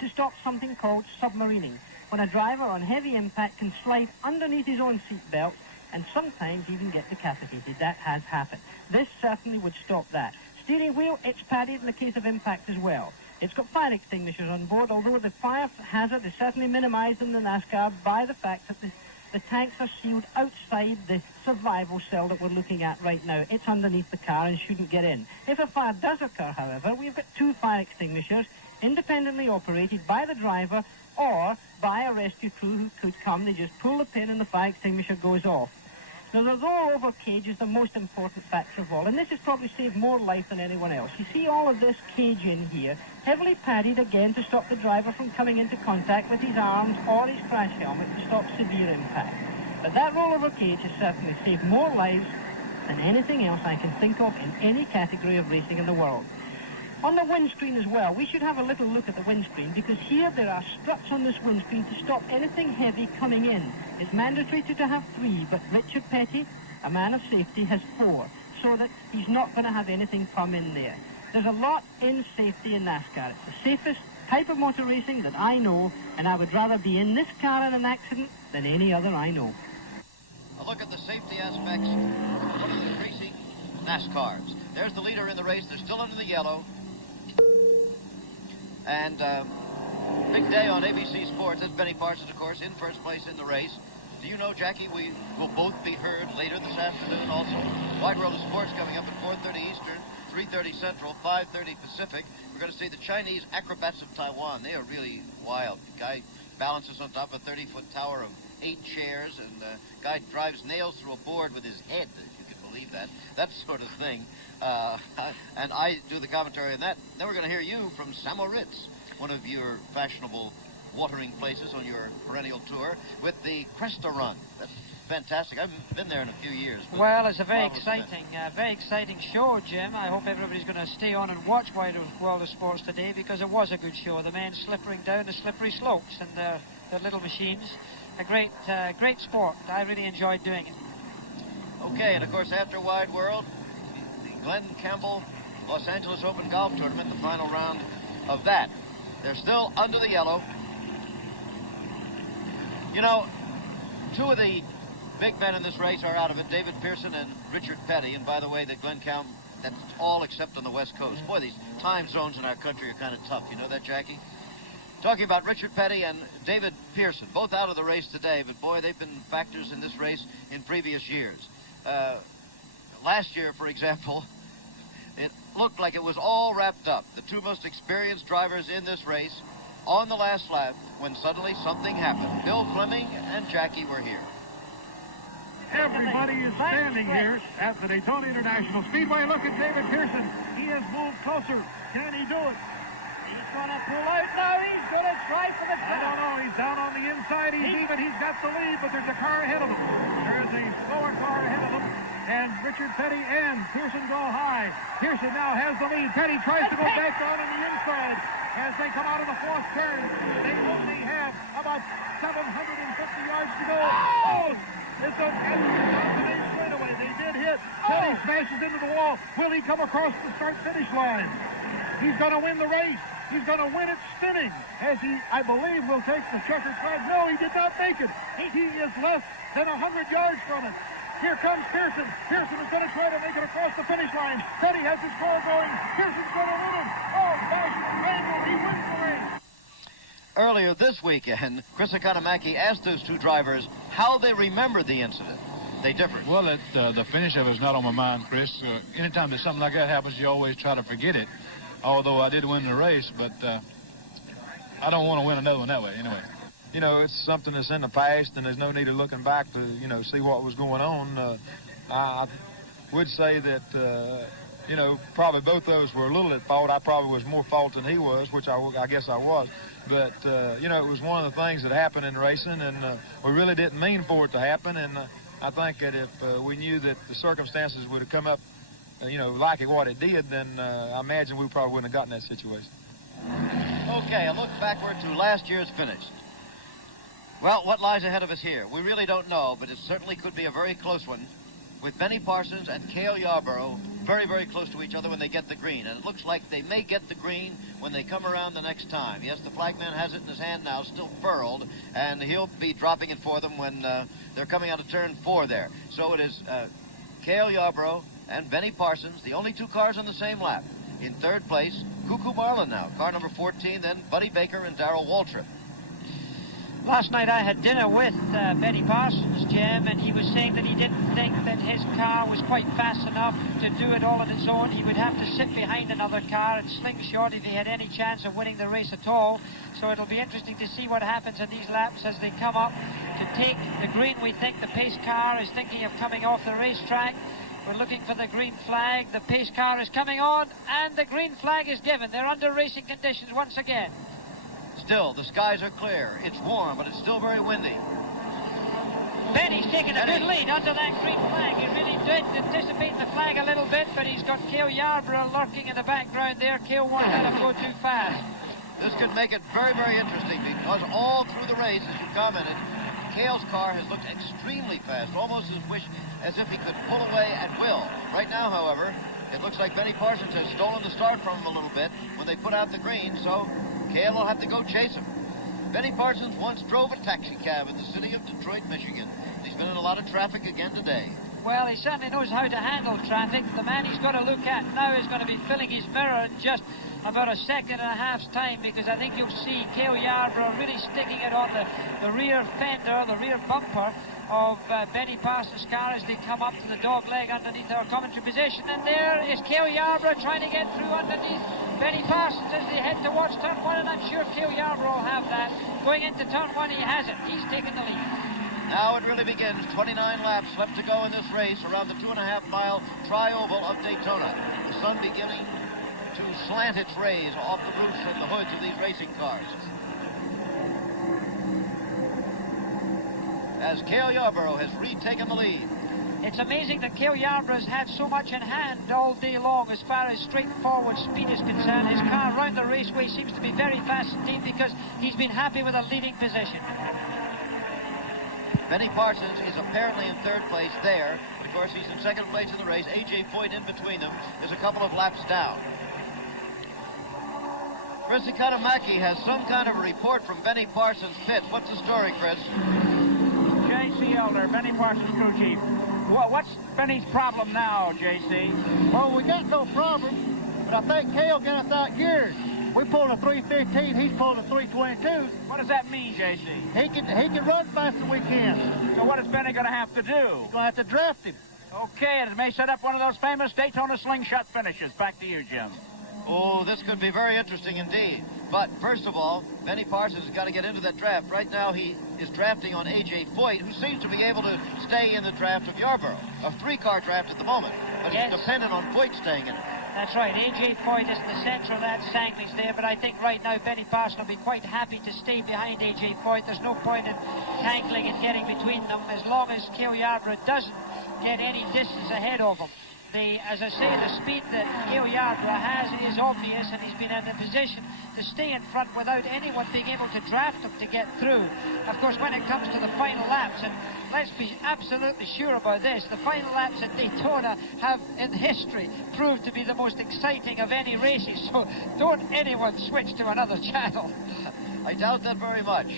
To stop something called submarining, when a driver on heavy impact can slide underneath his own seat belt and sometimes even get decapitated. That has happened. This certainly would stop that. Steering wheel, it's padded in the case of impact as well. It's got fire extinguishers on board, although the fire hazard is certainly minimized in the NASCAR by the fact that the tanks are sealed outside the survival cell that we're looking at right now. It's underneath the car and shouldn't get in. If a fire does occur, however, we've got two fire extinguishers independently operated by the driver or by a rescue crew who could come. They just pull the pin and the fire extinguisher goes off. Now, the rollover cage is the most important factor of all, and this has probably saved more life than anyone else. You see all of this cage in here, heavily padded again to stop the driver from coming into contact with his arms or his crash helmet to stop severe impact. But that rollover cage has certainly saved more lives than anything else I can think of in any category of racing in the world. On the windscreen as well, we should have a little look at the windscreen because here there are struts on this windscreen to stop anything heavy coming in. It's mandatory to have 3, but Richard Petty, a man of safety, has 4, so that he's not going to have anything come in there. There's a lot in safety in NASCAR. It's the safest type of motor racing that I know, and I would rather be in this car in an accident than any other I know. A look at the safety aspects of one of the racing NASCARs. There's the leader in the race. They're still under the yellow. And big day on ABC Sports. That's Benny Parsons, of course, in first place in the race. Do you know, Jackie, we will both be heard later this afternoon also. Wide World of Sports coming up at 4:30 Eastern, 3:30 Central, 5:30 Pacific. We're going to see the Chinese acrobats of Taiwan. They are really wild. The guy balances on top of a 30-foot tower of 8 chairs, and the guy drives nails through a board with his head, if you can believe that. That sort of thing. And I do the commentary on that. Then we're going to hear you from Samoritz, one of your fashionable watering places on your perennial tour, with the Cresta Run. That's fantastic. I haven't been there in a few years. Well, it's a very exciting show, Jim. I hope everybody's going to stay on and watch Wide World of Sports today because it was a good show. The men slippering down the slippery slopes and their little machines. A great sport. I really enjoyed doing it. Okay, and of course after Wide World, the Glenn Campbell Los Angeles Open Golf Tournament, the final round of that. They're still under the yellow. You know, Two of the big men in this race are out of it, David Pearson and Richard Petty. And by the way, the Glen Count, that's all except on the West Coast. Boy, these time zones in our country are kind of tough. You know that, Jackie? Talking about Richard Petty and David Pearson, both out of the race today, but boy, they've been factors in this race in previous years. Last year, for example, it looked like it was all wrapped up. The two most experienced drivers in this race on the last lap when suddenly something happened. Bill Fleming and Jackie were here. Everybody is standing here at the Daytona International Speedway. Look at David Pearson. He has moved closer. Can he do it? He's going to pull out now. He's going to try for the track. I don't know. He's down on the inside. He's got the lead, but there's a car ahead of him. There's a slower car ahead of him. And Richard Petty and Pearson go high. Pearson now has the lead. Petty tries to go back down on the inside. As they come out of the fourth turn, they only have about 750 yards to go. Oh! It's a straightaway. They did hit. Petty smashes into the wall. Will he come across the start-finish line? He's going to win the race. He's going to win it spinning. As he, I believe, will take the checkered flag. No, he did not make it. He is less than 100 yards from it. Here comes Pearson. Pearson is going to try to make it across the finish line. Petty has his car going. Pearson's going to win it. Oh, fashion and rainbow. He wins the race. Earlier this weekend, Chris Economaki asked those two drivers how they remembered the incident. They differed. Well, the finish of it is not on my mind, Chris. Anytime that something like that happens, you always try to forget it. Although I did win the race, but I don't want to win another one that way anyway. You know, it's something that's in the past, and there's no need of looking back to, you know, see what was going on. I would say that, you know, probably both those were a little at fault. I probably was more fault than he was, which I guess I was. But, you know, it was one of the things that happened in racing, and we really didn't mean for it to happen. And I think that if we knew that the circumstances would have come up, you know, like what it did, then I imagine we probably wouldn't have gotten that situation. Okay, a look backward to last year's finish. Well, what lies ahead of us here? We really don't know, but it certainly could be a very close one, with Benny Parsons and Cale Yarborough very, very close to each other when they get the green. And it looks like they may get the green when they come around the next time. Yes, the flagman has it in his hand now, still furled, and he'll be dropping it for them when they're coming out of turn 4 there. So it is Cale Yarborough and Benny Parsons, the only two cars on the same lap. In third place, Cuckoo Marlin now, car number 14, then Buddy Baker and Darrell Waltrip. Last night I had dinner with Benny Parsons, Jim, and he was saying that he didn't think that his car was quite fast enough to do it all on its own. He would have to sit behind another car and slingshot if he had any chance of winning the race at all. So it'll be interesting to see what happens in these laps as they come up to take the green. We think the pace car is thinking of coming off the racetrack. We're looking for the green flag. The pace car is coming on, and the green flag is given. They're under racing conditions once again. Still, the skies are clear. It's warm, but it's still very windy. Benny's taking a good lead under that green flag. He really did anticipate the flag a little bit, but he's got Cale Yarborough lurking in the background there. Cale won't let him go too fast. This could make it very, very interesting because all through the race, as you commented, Cale's car has looked extremely fast, almost as if he could pull away at will. Right now, however, it looks like Benny Parsons has stolen the start from him a little bit when they put out the green, so Cale will have to go chase him. Benny Parsons once drove a taxi cab in the city of Detroit, Michigan. He's been in a lot of traffic again today. Well, he certainly knows how to handle traffic. The man he's got to look at now is going to be filling his mirror in just about a second and a half's time, because I think you'll see Cale Yarborough really sticking it on the rear fender, the rear bumper of Benny Parsons' car as they come up to the dog leg underneath our commentary position. And there is Cale Yarborough trying to get through underneath Benny Parsons as they head towards turn 1, and I'm sure Cale Yarborough will have that. Going into turn 1, he has it. He's taking the lead. Now it really begins. 29 laps left to go in this race around the 2.5-mile tri-oval of Daytona. The sun beginning to slant its rays off the roofs and the hoods of these racing cars. As Cale Yarborough has retaken the lead. It's amazing that Cale Yarborough's had so much in hand all day long as far as straightforward speed is concerned. His car around the raceway seems to be very fast indeed because he's been happy with a leading position. Benny Parsons is apparently in third place there. But of course, he's in second place in the race. A.J. Foyt in between them is a couple of laps down. Chris Economaki has some kind of a report from Benny Parsons' pit. What's the story, Chris? JC, Benny Elder, Benny Parsons crew chief. What's Benny's problem now, J.C.? Well, we got no problem, but I think Cale got us out geared. We pulled a 315, he's pulled a 322. What does that mean, J.C.? He can run faster than we can. So what is Benny going to have to do? He's going to have to draft him. Okay, and it may set up one of those famous Daytona slingshot finishes. Back to you, Jim. Oh, this could be very interesting indeed. But first of all, Benny Parsons has got to get into that draft. Right now, he is drafting on A.J. Foyt, who seems to be able to stay in the draft of Yarborough. A three-car draft at the moment, but Yes. he's dependent on Foyt staying in it. That's right. A.J. Foyt is in the centre of that Sangley's there, but I think right now Benny Parsons will be quite happy to stay behind A.J. Foyt. There's no point in tangling and getting between them as long as Cale Yarborough doesn't get any distance ahead of him. As I say, the speed that Cale Yarborough has is obvious, and he's been in a position to stay in front without anyone being able to draft him to get through. Of course, when it comes to the final laps, and let's be absolutely sure about this, the final laps at Daytona have, in history, proved to be the most exciting of any races, so don't anyone switch to another channel. I doubt that very much.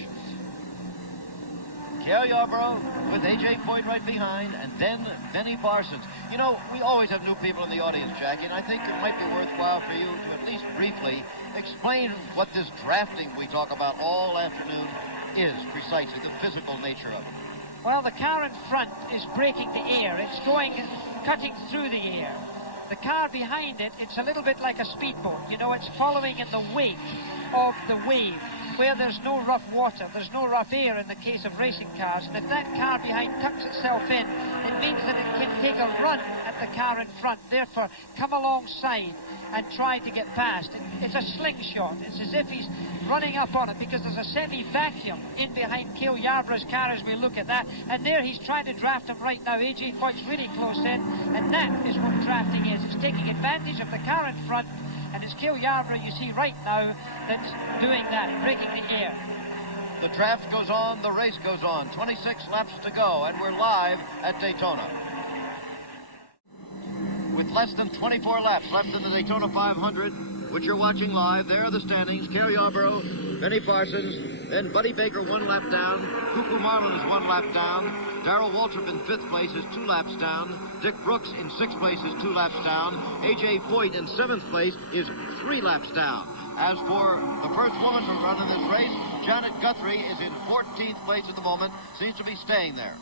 Cale Yarborough with A.J. Foyt right behind, and then Benny Parsons. You know, we always have new people in the audience, Jackie, and I think it might be worthwhile for you to at least briefly explain what this drafting we talk about all afternoon is precisely, the physical nature of it. Well, the car in front is breaking the air. It's cutting through the air. The car behind it, it's a little bit like a speedboat. You know, it's following in the wake of the wave, where there's no rough water, there's no rough air in the case of racing cars. And if that car behind tucks itself in, it means that it can take a run at the car in front, therefore come alongside and try to get past. It's a slingshot. It's as if he's running up on it, because there's a semi-vacuum in behind Cale Yarborough's car as we look at that. And there he's trying to draft him right now. A.J. Foyt's really close in, and that is what drafting is. It's taking advantage of the car in front, and it's Cale Yarborough you see right now that's doing that, breaking the air. The draft goes on, the race goes on. 26 laps to go, and we're live at Daytona. With less than 24 laps left in the Daytona 500, which you're watching live, there are the standings. Cale Yarborough, Benny Parsons, then Buddy Baker 1 lap down. Cuckoo Marlin is 1 lap down. Darrell Waltrip in 5th place is 2 laps down. Dick Brooks in 6th place is 2 laps down. A.J. Foyt in 7th place is 3 laps down. As for the first woman to run in this race, Janet Guthrie is in 14th place at the moment, seems to be staying there.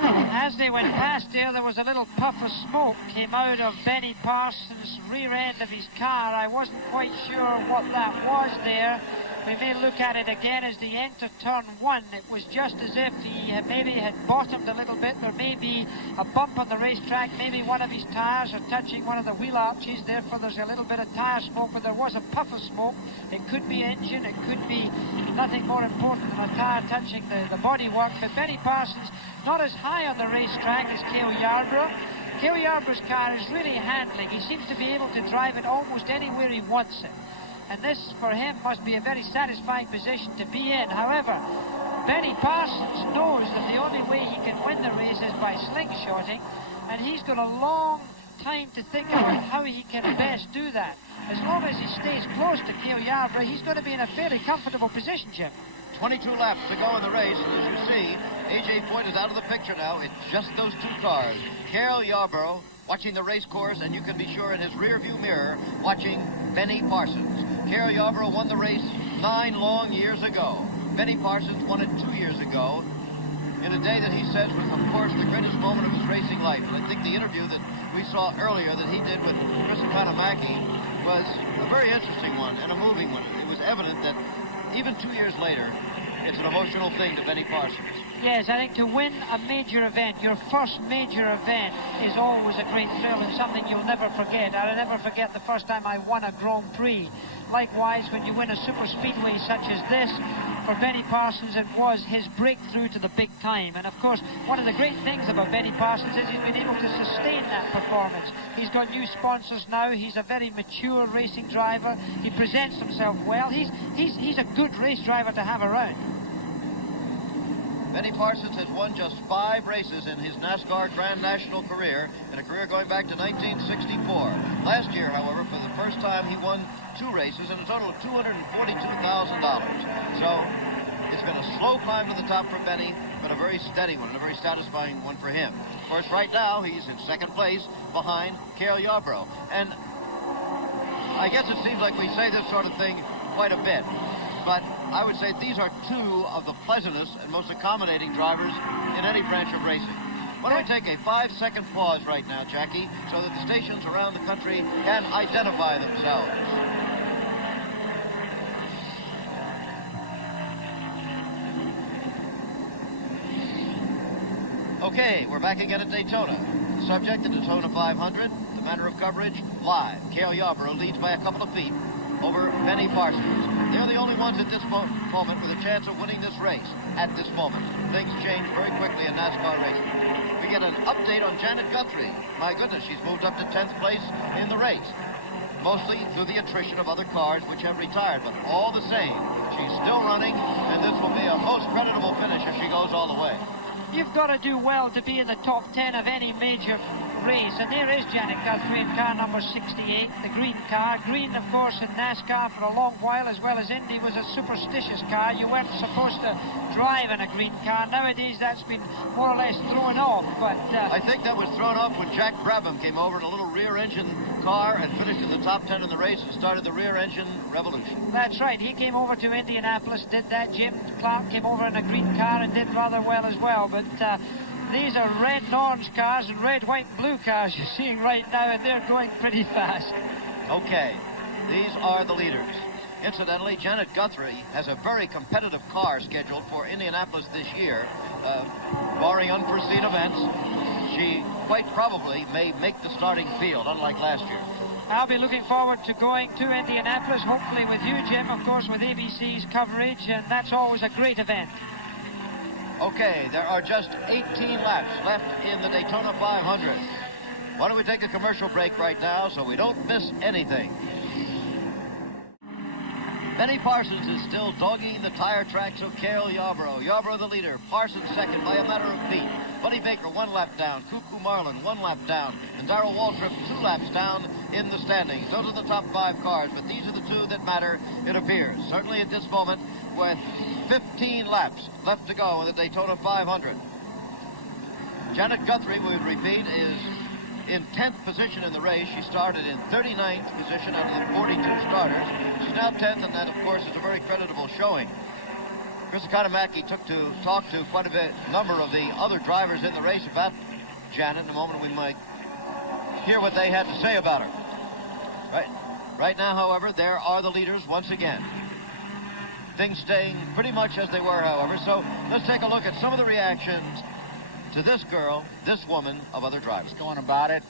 As they went past there was a little puff of smoke came out of Benny Parsons' rear end of his car. I wasn't quite sure what that was there. We may look at it again as they enter turn 1. It was just as if he maybe had bottomed a little bit, or maybe a bump on the racetrack, maybe one of his tires are touching one of the wheel arches, therefore there's a little bit of tire smoke, but there was a puff of smoke. It could be engine, it could be nothing more important than a tire touching the bodywork, but Benny Parsons not as high on the racetrack as Cale Yarborough. Cale Yarborough's car is really handling. He seems to be able to drive it almost anywhere he wants it. And this, for him, must be a very satisfying position to be in. However, Benny Parsons knows that the only way he can win the race is by slingshotting, and he's got a long time to think about how he can best do that. As long as he stays close to Cale Yarborough, he's going to be in a fairly comfortable position, Jim. 22 laps to go in the race, and as you see, A.J. Foyt is out of the picture now. It's just those 2 cars. Cale Yarborough watching the race course, and you can be sure in his rear-view mirror watching Benny Parsons. Cale Yarborough won the race 9 long years ago. Benny Parsons won it 2 years ago in a day that he says was, of course, the greatest moment of his racing life. And I think the interview that we saw earlier that he did with Chris Economaki was a very interesting one and a moving one. It was evident that even 2 years later, it's an emotional thing to Benny Parsons. Yes, I think to win a major event, your first major event, is always a great thrill and something you'll never forget. I'll never forget the first time I won a Grand Prix. Likewise, when you win a super speedway such as this, for Benny Parsons it was his breakthrough to the big time. And of course, one of the great things about Benny Parsons is he's been able to sustain that performance. He's got new sponsors now. He's a very mature racing driver. He presents himself well. He's a good race driver to have around. Benny Parsons has won just 5 races in his NASCAR Grand National career, in a career going back to 1964. Last year, however, for the first time, he won 2 races and a total of $242,000. So It's been a slow climb to the top for Benny, but a very steady one, and a very satisfying one for him. Of course, right now, he's in second place behind Cale Yarborough. And I guess it seems like we say this sort of thing quite a bit, but I would say these are two of the pleasantest and most accommodating drivers in any branch of racing. Why don't we take a 5-second pause right now, Jackie, so that the stations around the country can identify themselves. Okay, we're back again at Daytona. The subject, the Daytona 500. The manner of coverage, live. Cale Yarborough leads by a couple of feet over Benny Parsons. They're the only ones at this moment with a chance of winning this race at this moment. Things change very quickly in NASCAR racing. We get an update on Janet Guthrie. My goodness, she's moved up to 10th place in the race. Mostly through the attrition of other cars which have retired, but all the same, she's still running, and this will be a most creditable finish if she goes all the way. You've got to do well to be in the top 10 of any major race. And there is Janet Guthrie in car number 68, the green car. Green, of course, in NASCAR for a long while, as well as Indy, was a superstitious car. You weren't supposed to drive in a green car. Nowadays, that's been more or less thrown off. But I think that was thrown off when Jack Brabham came over in a little rear-engine car and finished in the top 10 in the race and started the rear-engine revolution. That's right. He came over to Indianapolis, did that. Jim Clark came over in a green car and did rather well as well. But these are red and orange cars and red, white, blue cars you're seeing right now, and they're going pretty fast. Okay, these are the leaders. Incidentally, Janet Guthrie has a very competitive car scheduled for Indianapolis this year. Barring unforeseen events, she quite probably may make the starting field, unlike last year. I'll be looking forward to going to Indianapolis, hopefully with you, Jim, of course, with ABC's coverage, and that's always a great event. Okay, there are just 18 laps left in the Daytona 500. Why don't we take a commercial break right now so we don't miss anything? Benny Parsons is still dogging the tire tracks of Cale Yarborough. Yarborough the leader, Parsons second by a matter of feet. Buddy Baker 1 lap down, Cuckoo Marlin 1 lap down, and Darrell Waltrip 2 laps down in the standings. Those are the top 5 cars, but these are the 2 that matter, it appears. Certainly at this moment, with 15 laps left to go in the Daytona 500. Janet Guthrie, we would repeat, is in 10th position in the race. She started in 39th position out of the 42 starters. She's now 10th, and that, of course, is a very creditable showing. Chris Economaki took to talk to quite a number of the other drivers in the race about Janet. In a moment, we might hear what they had to say about her. Right now, however, there are the leaders once again. Things staying pretty much as they were, however. So let's take a look at some of the reactions to this girl, this woman, of other drivers. Going about it,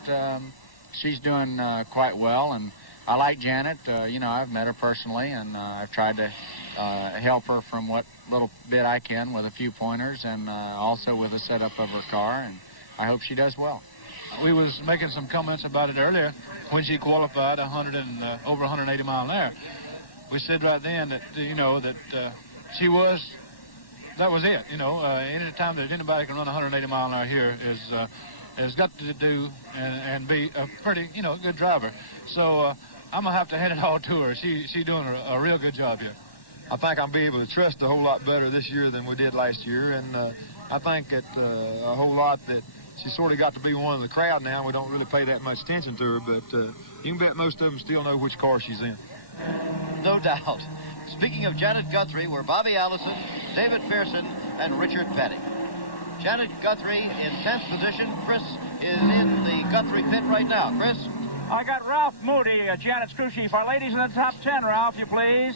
she's doing quite well, and I like Janet. You know, I've met her personally, and I've tried to help her from what little bit I can with a few pointers, and also with the setup of her car, and I hope she does well. We was making some comments about it earlier when she qualified over 180 mile an hour. We said right then that, you know, that that was it. You know, any time that anybody can run 180 mile an hour here has got to do and be a pretty, you know, good driver. So I'm going to have to hand it all to her. She's doing a real good job here. I think I'll be able to trust a whole lot better this year than we did last year, and I think that a whole lot that she sort of got to be one of the crowd now. We don't really pay that much attention to her, but you can bet most of them still know which car she's in. No doubt. Speaking of Janet Guthrie, we're Bobby Allison, David Pearson, and Richard Petty. Janet Guthrie in 10th position. Chris is in the Guthrie pit right now. Chris? I got Ralph Moody, Janet's crew chief. Our ladies in the top 10, Ralph, you please.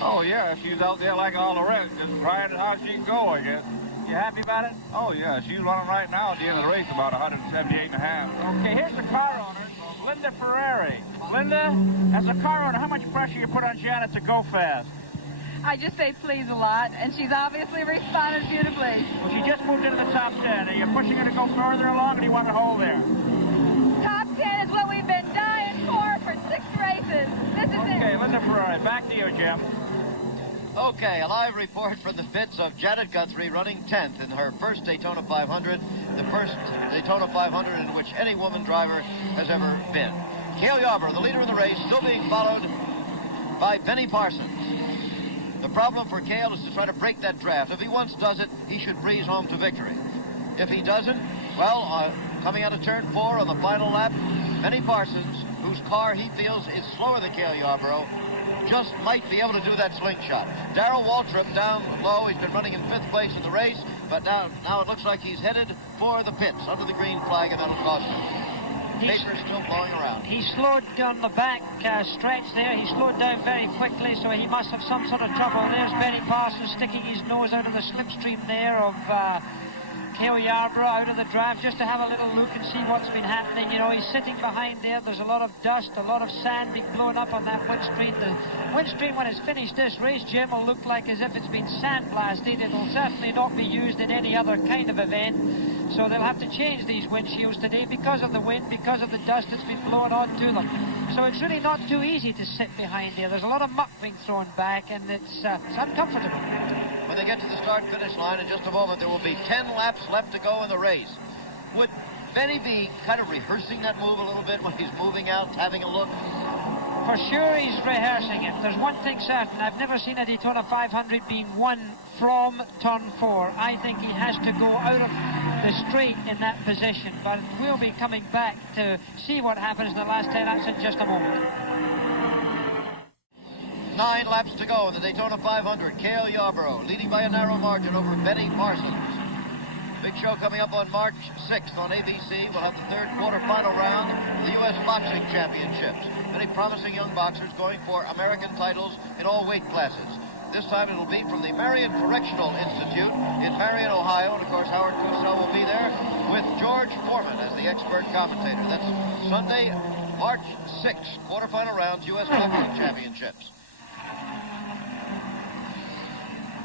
Oh, yeah, she's out there like all the rest, just trying how she can go, I guess. You happy about it? Oh, yeah, she's running right now at the end of the race about 178 and a half. Okay, here's the car owner, Linda Ferrari. Linda, as a car owner, how much pressure you put on Janet to go fast? I just say please a lot, and she's obviously responded beautifully. Well, she just moved into the top 10. Are you pushing her to go further along, or do you want to hold there? Top 10 is what we've been dying for 6 races. This is it. Okay, Linda Ferrari, back to you, Jim. Okay, a live report from the pits of Janet Guthrie running 10th in her first Daytona 500, the first Daytona 500 in which any woman driver has ever been. Cale Yarborough, the leader of the race, still being followed by Benny Parsons. The problem for Cale is to try to break that draft. If he once does it, he should breeze home to victory. If he doesn't, well, coming out of turn 4 on the final lap, Benny Parsons, whose car he feels is slower than Cale Yarborough, just might be able to do that slingshot. Darrell Waltrip down low. He's been running in 5th place in the race, but now it looks like he's headed for the pits under the green flag, and that'll cost him. Baker's still blowing around. He slowed down the back stretch there. He slowed down very quickly, so he must have some sort of trouble. There's Benny Parsons sticking his nose out of the slipstream there of Cale Yarborough out of the draft, just to have a little look and see what's been happening. You know, he's sitting behind there. There's a lot of dust, a lot of sand being blown up on that windscreen. The windscreen, when it's finished this race, Jim, will look like as if it's been sandblasted. It'll certainly not be used in any other kind of event. So they'll have to change these windshields today because of the wind, because of the dust that's been blown onto them. So it's really not too easy to sit behind there. There's a lot of muck being thrown back, and it's uncomfortable. When they get to the start-finish line in just a moment, there will be 10 laps left to go in the race. Would Benny be kind of rehearsing that move a little bit when he's moving out, having a look? For sure he's rehearsing it. There's one thing certain. I've never seen a Daytona 500 being won from turn 4. I think he has to go out of the straight in that position, but we'll be coming back to see what happens in the last 10 laps in just a moment. 9 laps to go in the Daytona 500. Cale Yarborough leading by a narrow margin over Benny Parsons. Big show coming up on March 6th on ABC. We'll have the 3rd quarterfinal round of the U.S. Boxing Championships. Many promising young boxers going for American titles in all weight classes. This time it'll be from the Marion Correctional Institute in Marion, Ohio. And, of course, Howard Cosell will be there with George Foreman as the expert commentator. That's Sunday, March 6th, quarterfinal rounds, U.S. Boxing Championships.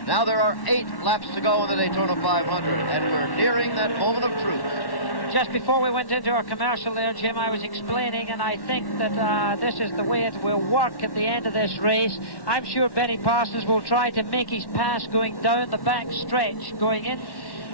Now there are 8 laps to go in the Daytona 500, and we're nearing that moment of truth. Just before we went into our commercial there, Jim, I was explaining, and I think that this is the way it will work at the end of this race. I'm sure Benny Parsons will try to make his pass going down the back stretch, going in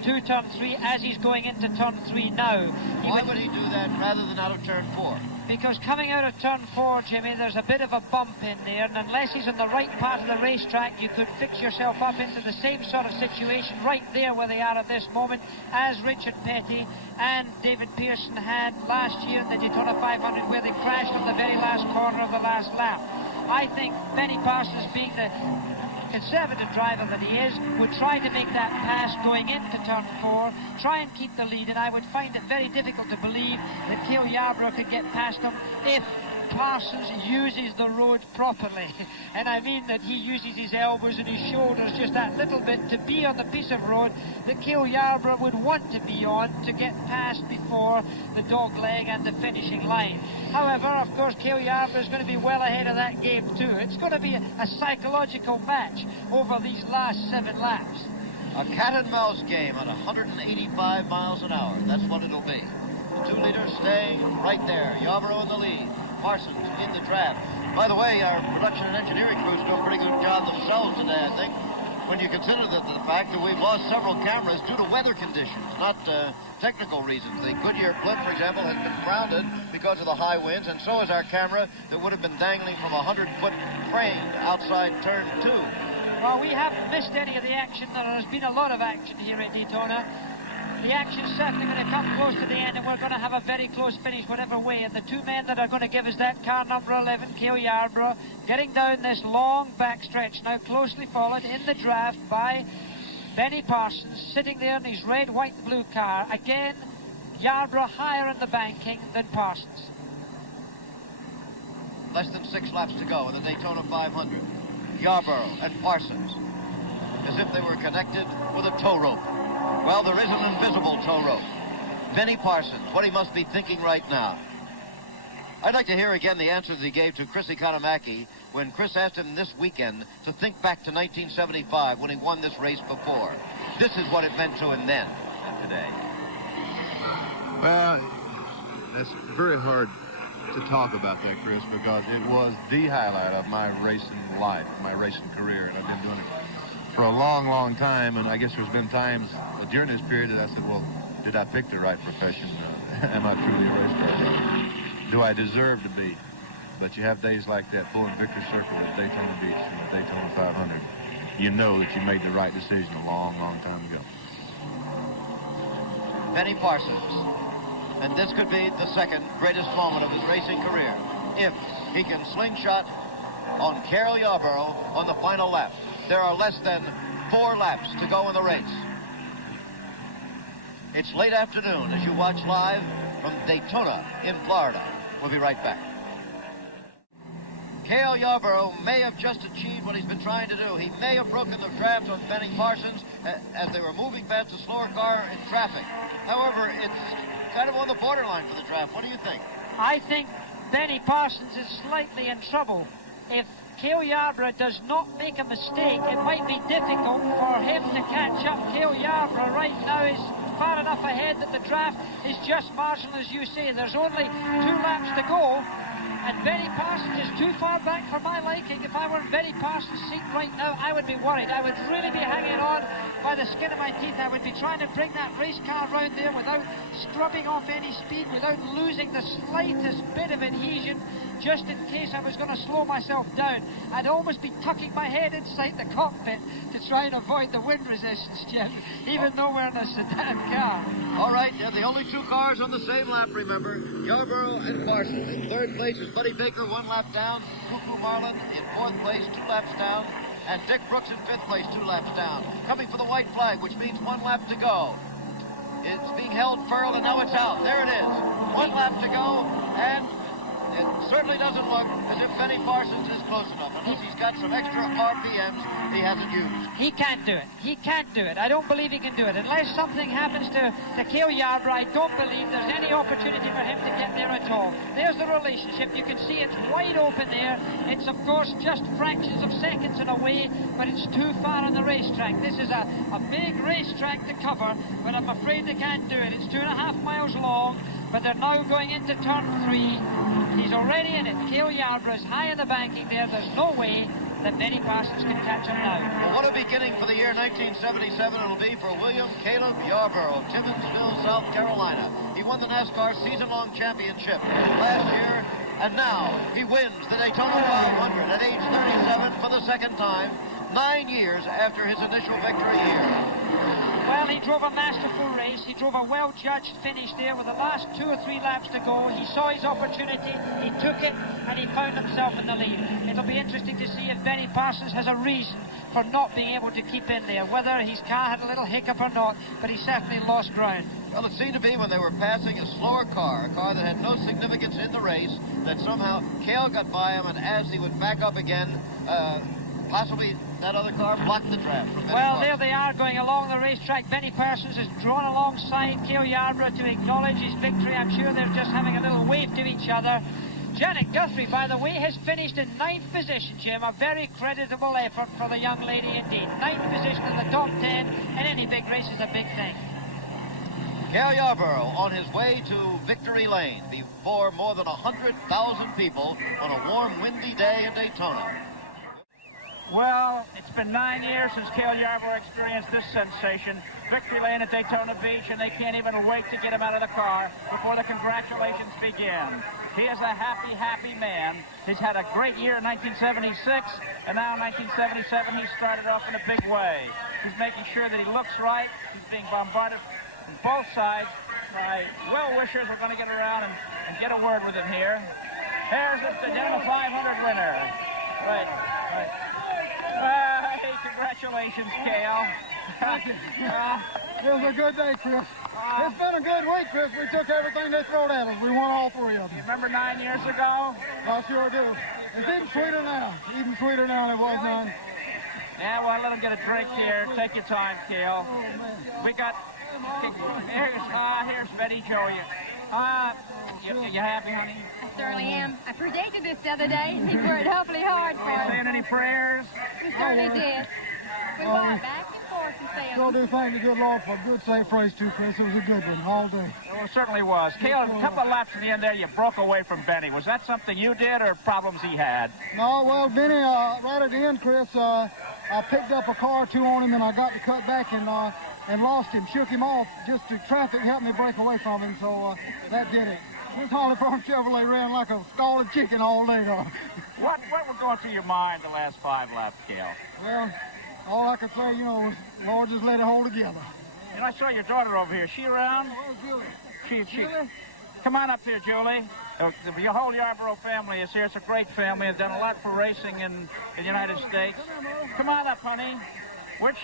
to turn 3 as he's going into turn 3 now. Why would he do that rather than out of turn 4? Because coming out of turn 4, Jimmy, there's a bit of a bump in there, and unless he's in the right part of the racetrack, you could fix yourself up into the same sort of situation right there where they are at this moment as Richard Petty and David Pearson had last year in the Daytona 500, where they crashed on the very last corner of the last lap. I think Benny Parsons, being the conservative driver that he is, would try to make that pass going into turn 4, try and keep the lead, and I would find it very difficult to believe that Cale Yarborough could get past him if Parsons uses the road properly. And I mean that he uses his elbows and his shoulders just that little bit to be on the piece of road that Cale Yarborough would want to be on to get past before the dog leg and the finishing line. However, of course, Cale Yarborough is going to be well ahead of that game too. It's going to be a psychological match over these last 7 laps. A cat and mouse game at 185 miles an hour. That's what it'll be. The 2 leaders staying right there. Yarborough in the lead. Parsons in the draft. By the way, our production and engineering crews do a pretty good job themselves today, I think, when you consider the fact that we've lost several cameras due to weather conditions, not technical reasons. The Goodyear blimp, for example, has been grounded because of the high winds, and so is our camera that would have been dangling from a 100-foot crane outside turn 2. Well, we haven't missed any of the action. There has been a lot of action here at Daytona. The action's certainly going to come close to the end, and we're going to have a very close finish whatever way. And the 2 men that are going to give us that, car number 11, Cale Yarborough, getting down this long back stretch, now closely followed in the draft by Benny Parsons, sitting there in his red, white, blue car. Again, Yarborough higher in the banking than Parsons. Less than 6 laps to go in the Daytona 500. Yarborough and Parsons, as if they were connected with a tow rope. Well, there is an invisible tow rope. Benny Parsons, what he must be thinking right now. I'd like to hear again the answer that he gave to Chris Economaki when Chris asked him this weekend to think back to 1975 when he won this race before. This is what it meant to him then and today. Well, that's very hard to talk about that, Chris, because it was the highlight of my racing life, my racing career, and I've been doing it for a long, long time, and I guess there's been times during this period that I said, well, did I pick the right profession? Am I truly a race car driver? Do I deserve to be? But you have days like that, pulling Victory Circle at Daytona Beach and the Daytona 500. you know that you made the right decision a long, long time ago. Benny Parsons. And this could be the second greatest moment of his racing career if he can slingshot on Cale Yarborough on the final lap. There are less than 4 laps to go in the race. It's late afternoon as you watch live from Daytona in Florida. We'll be right back. Cale Yarborough may have just achieved what he's been trying to do. He may have broken the draft on Benny Parsons as they were moving past a slower car in traffic. However, it's kind of on the borderline for the draft. What do you think? I think Benny Parsons is slightly in trouble. If Cale Yarborough does not make a mistake, it might be difficult for him to catch up. Cale Yarborough right now is far enough ahead that the draft is just marginal, as you say. There's only 2 laps to go, and Benny Parsons is too far back for my liking. If I were in Benny Parsons' seat right now, I would be worried. I would really be hanging on by the skin of my teeth. I would be trying to bring that race car round there without scrubbing off any speed, without losing the slightest bit of adhesion, just in case I was going to slow myself down. I'd almost be tucking my head inside the cockpit to try and avoid the wind resistance, Jim, even though we're in a sedan car. All right, they're the only 2 cars on the same lap, remember. Yarborough and Parsons. In 3rd place is Buddy Baker, 1 lap down. Cuckoo Marlin in 4th place, 2 laps down. And Dick Brooks in 5th place, 2 laps down. Coming for the white flag, which means 1 lap to go. It's being held furled, and now it's out. There it is. 1 lap to go, and it certainly doesn't look as if Benny Parsons is close enough, unless he's got some extra RPMs he hasn't used. He can't do it. He can't do it. I don't believe he can do it. Unless something happens to Cale Yarborough, I don't believe there's any opportunity for him to get there at all. There's the relationship. You can see it's wide open there. It's, of course, just fractions of seconds in a way, but it's too far on the racetrack. This is a big racetrack to cover, but I'm afraid they can't do it. It's 2.5 miles long, but they're now going into turn 3. He's already in it. Cale Yarborough is high in the banking there. There's no way that Benny Parsons can catch him now. Well, what a beginning for the year 1977 it'll be for William Caleb Yarborough of Timmonsville, South Carolina. He won the NASCAR season-long championship last year, and now he wins the Daytona 500 at age 37 for the second time, 9 years after his initial victory here. Well, he drove a masterful race. He drove a well-judged finish there with the last 2 or 3 laps to go. He saw his opportunity, he took it, and he found himself in the lead. It'll be interesting to see if Benny Parsons has a reason for not being able to keep in there, whether his car had a little hiccup or not, but he certainly lost ground. Well, it seemed to be when they were passing a slower car, a car that had no significance in the race, that somehow Cale got by him, and as he would back up again, possibly that other car blocked the draft. Well, there they are going along the racetrack. Benny Parsons is drawn alongside Cale Yarborough to acknowledge his victory. I'm sure they're just having a little wave to each other. Janet Guthrie, by the way, has finished in 9th position, Jim. A very creditable effort for the young lady indeed. 9th position in the top 10 in any big race is a big thing. Cale Yarborough on his way to Victory Lane before more than 100,000 people on a warm, windy day in Daytona. Well, it's been 9 years since Cale Yarborough experienced this sensation. Victory Lane at Daytona Beach, and they can't even wait to get him out of the car before the congratulations begin. He is a happy, happy man. He's had a great year in 1976, and now in 1977 he started off in a big way. He's making sure that he looks right. He's being bombarded from both sides. My well-wishers are going to get around and get a word with him here. Here's the Daytona 500 winner. Right. Hey, congratulations, Cale. It was a good day, Chris. It's been a good week, Chris. We took everything they threw at us. We won all 3 of them. You remember 9 years ago? I sure do. It's even sweeter now. Even sweeter now than it was then. Yeah, well, let him get a drink here. Take your time, Cale. We got... Here's Betty Jo. You happy, honey? I certainly am. I predicted this the other day. He worked awfully hard for it. Saying any prayers? We certainly did. We walked back and forth and said. So do thank the good Lord for a good safe race too, Chris. It was a good one all day. Well, it certainly was. Cale, a couple of laps at the end there, you broke away from Benny. Was that something you did or problems he had? No, well, Benny, right at the end, Chris, I picked up a car or 2 on him, and I got to cut back and lost him, shook him off. Just the traffic helped me break away from him, so that did it. This Holly Farm Chevrolet ran like a scalded chicken all day, though. What was going through your mind the last 5 laps, Cale? Well, All I can say, you know, is, Lord, just let it hold together. You know, I saw your daughter over here. Is she around? Where's Julie? She. Come on up here, Julie. Your whole Yarborough family is here. It's a great family. It's done a lot for racing in the United States. Come on up, honey. Which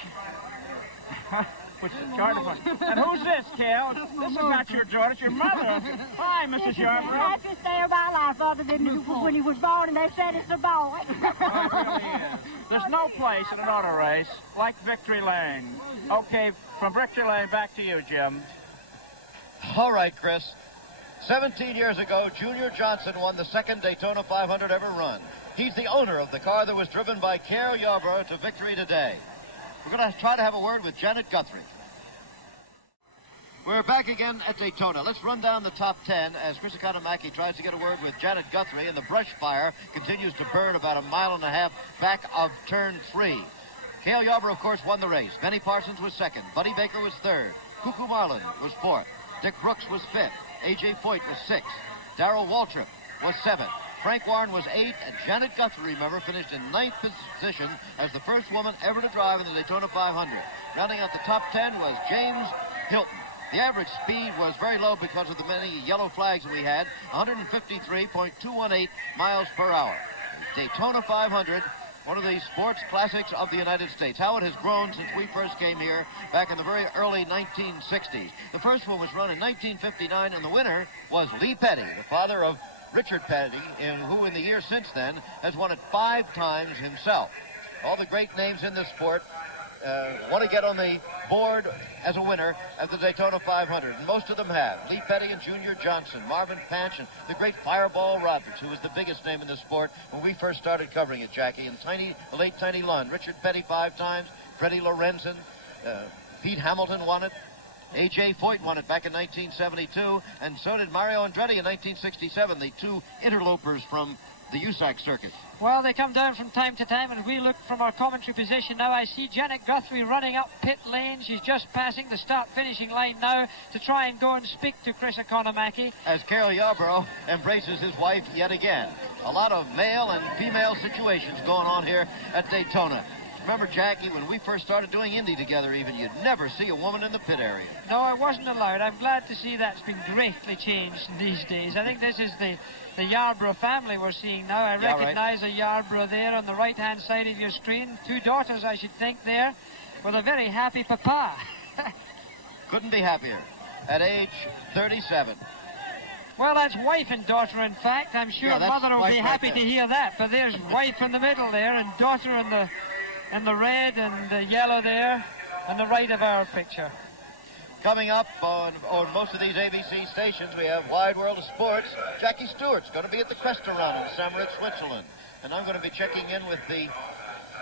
is Yarborough. And who's this, Cal? This is not your daughter. It's your mother. Hi, Mrs. Yarborough. Happiest day of my life, other than when he was born, and they said it's a boy. There's no place in an auto race like Victory Lane. Okay, from Victory Lane, back to you, Jim. All right, Chris. 17 years ago, Junior Johnson won the second Daytona 500 ever run. He's the owner of the car that was driven by Carol Yarborough to victory today. We're going to try to have a word with Janet Guthrie. We're back again at Daytona. Let's run down the top 10 as Chris Economaki tries to get a word with Janet Guthrie, and the brush fire continues to burn about a mile and a half back of turn 3. Cale Yarborough, of course, won the race. Benny Parsons was second. Buddy Baker was third. Cuckoo Marlin was fourth. Dick Brooks was fifth. A.J. Foyt was sixth. Darrell Waltrip was seventh. Frank Warren was eighth, and Janet Guthrie, remember, finished in ninth position as the first woman ever to drive in the Daytona 500. Rounding out the top 10 was James Hilton. The average speed was very low because of the many yellow flags we had, 153.218 miles per hour. Daytona 500, one of the sports classics of the United States. How it has grown since we first came here back in the very early 1960s. The first one was run in 1959, and the winner was Lee Petty, the father of Richard Petty, who in the year since then has won it 5 times himself. All the great names in this sport want to get on the board as a winner at the Daytona 500, and most of them have. Lee Petty and Junior Johnson, Marvin Panch, and the great Fireball Roberts, who was the biggest name in the sport when we first started covering it, Jackie, and the late Tiny Lund. Richard Petty 5 times, Freddie Lorenzen, Pete Hamilton won it. A.J. Foyt won it back in 1972, and so did Mario Andretti in 1967, the two interlopers from the USAC circuit. Well, they come down from time to time, and we look from our commentary position now. I see Janet Guthrie running up pit lane. She's just passing the start-finishing line now to try and go and speak to Chris Economaki. As Cale Yarborough embraces his wife yet again. A lot of male and female situations going on here at Daytona. Remember, Jackie, when we first started doing Indy together even, you'd never see a woman in the pit area. No, I wasn't allowed. I'm glad to see that's been greatly changed in these days. I think this is the Yarborough family we're seeing now. I recognize a Yarborough there on the right-hand side of your screen. 2 daughters, I should think, there, with a very happy papa. Couldn't be happier. At age 37. Well, that's wife and daughter, in fact. I'm sure Mother will be happy to hear that. But there's wife in the middle there, and daughter in the red and the yellow there, on the right of our picture. Coming up on most of these ABC stations, we have Wide World of Sports. Jackie Stewart's going to be at the Crest Run in Samarits, Switzerland. And I'm going to be checking in with the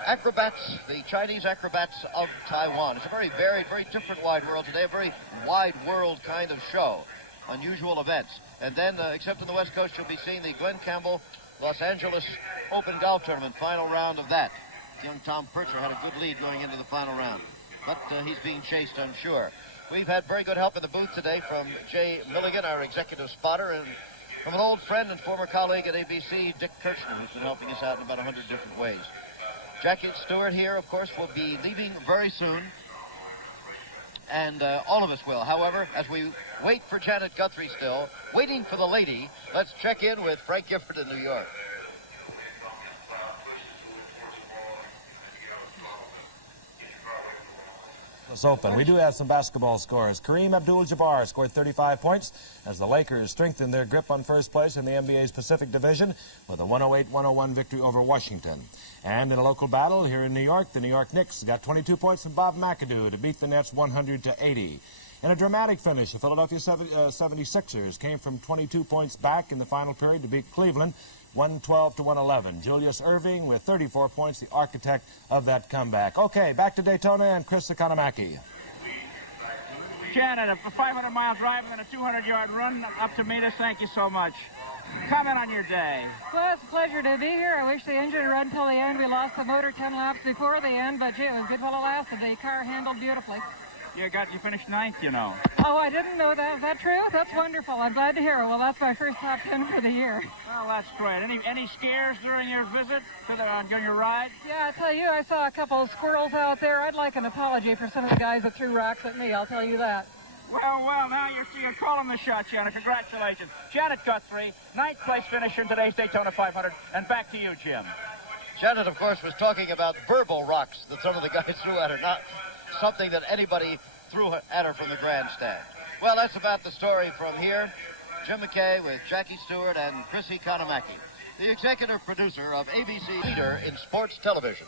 acrobats, the Chinese acrobats of Taiwan. It's a very varied, very different Wide World today, a very wide world kind of show. Unusual events. And then, except on the West Coast, you'll be seeing the Glenn Campbell Los Angeles Open Golf Tournament, final round of that. Young Tom Purcher had a good lead going into the final round. But he's being chased, I'm sure. We've had very good help in the booth today from Jay Milligan, our executive spotter, and from an old friend and former colleague at ABC, Dick Kirchner, who's been helping us out in about 100 different ways. Jackie Stewart here, of course, will be leaving very soon. And all of us will. However, as we wait for Janet Guthrie still, waiting for the lady, let's check in with Frank Gifford in New York. Open. We do have some basketball scores. Kareem Abdul-Jabbar scored 35 points as the Lakers strengthened their grip on first place in the NBA's Pacific Division with a 108-101 victory over Washington. And in a local battle here in New York, the New York Knicks got 22 points from Bob McAdoo to beat the Nets 100-80. In a dramatic finish, the Philadelphia 76ers came from 22 points back in the final period to beat Cleveland 112-111. Julius Erving with 34 points, the architect of that comeback. Okay, back to Daytona and Chris Economaki. Janet, a 500-mile drive and a 200-yard run up to meet us. Thank you so much. Comment on your day. Well, it's a pleasure to be here. I wish the engine had run till the end. We lost the motor 10 laps before the end, but gee, it was good while it lasted. The car handled beautifully. You finished 9th, you know. Oh, I didn't know that. Is that true? That's wonderful. I'm glad to hear it. Well, that's my first top 10 for the year. Well, that's great. Any scares during your visit during your ride? Yeah, I tell you, I saw a couple of squirrels out there. I'd like an apology for some of the guys that threw rocks at me. I'll tell you that. Well, now you're calling the shot, Janet. Congratulations. Janet Guthrie, 9th place finish in today's Daytona 500. And back to you, Jim. Janet, of course, was talking about verbal rocks that some of the guys threw at her, not something that anybody threw at her from the grandstand. Well, that's about the story from here. Jim McKay with Jackie Stewart and Chrissy Kanamaki, the executive producer of ABC, leader in sports television.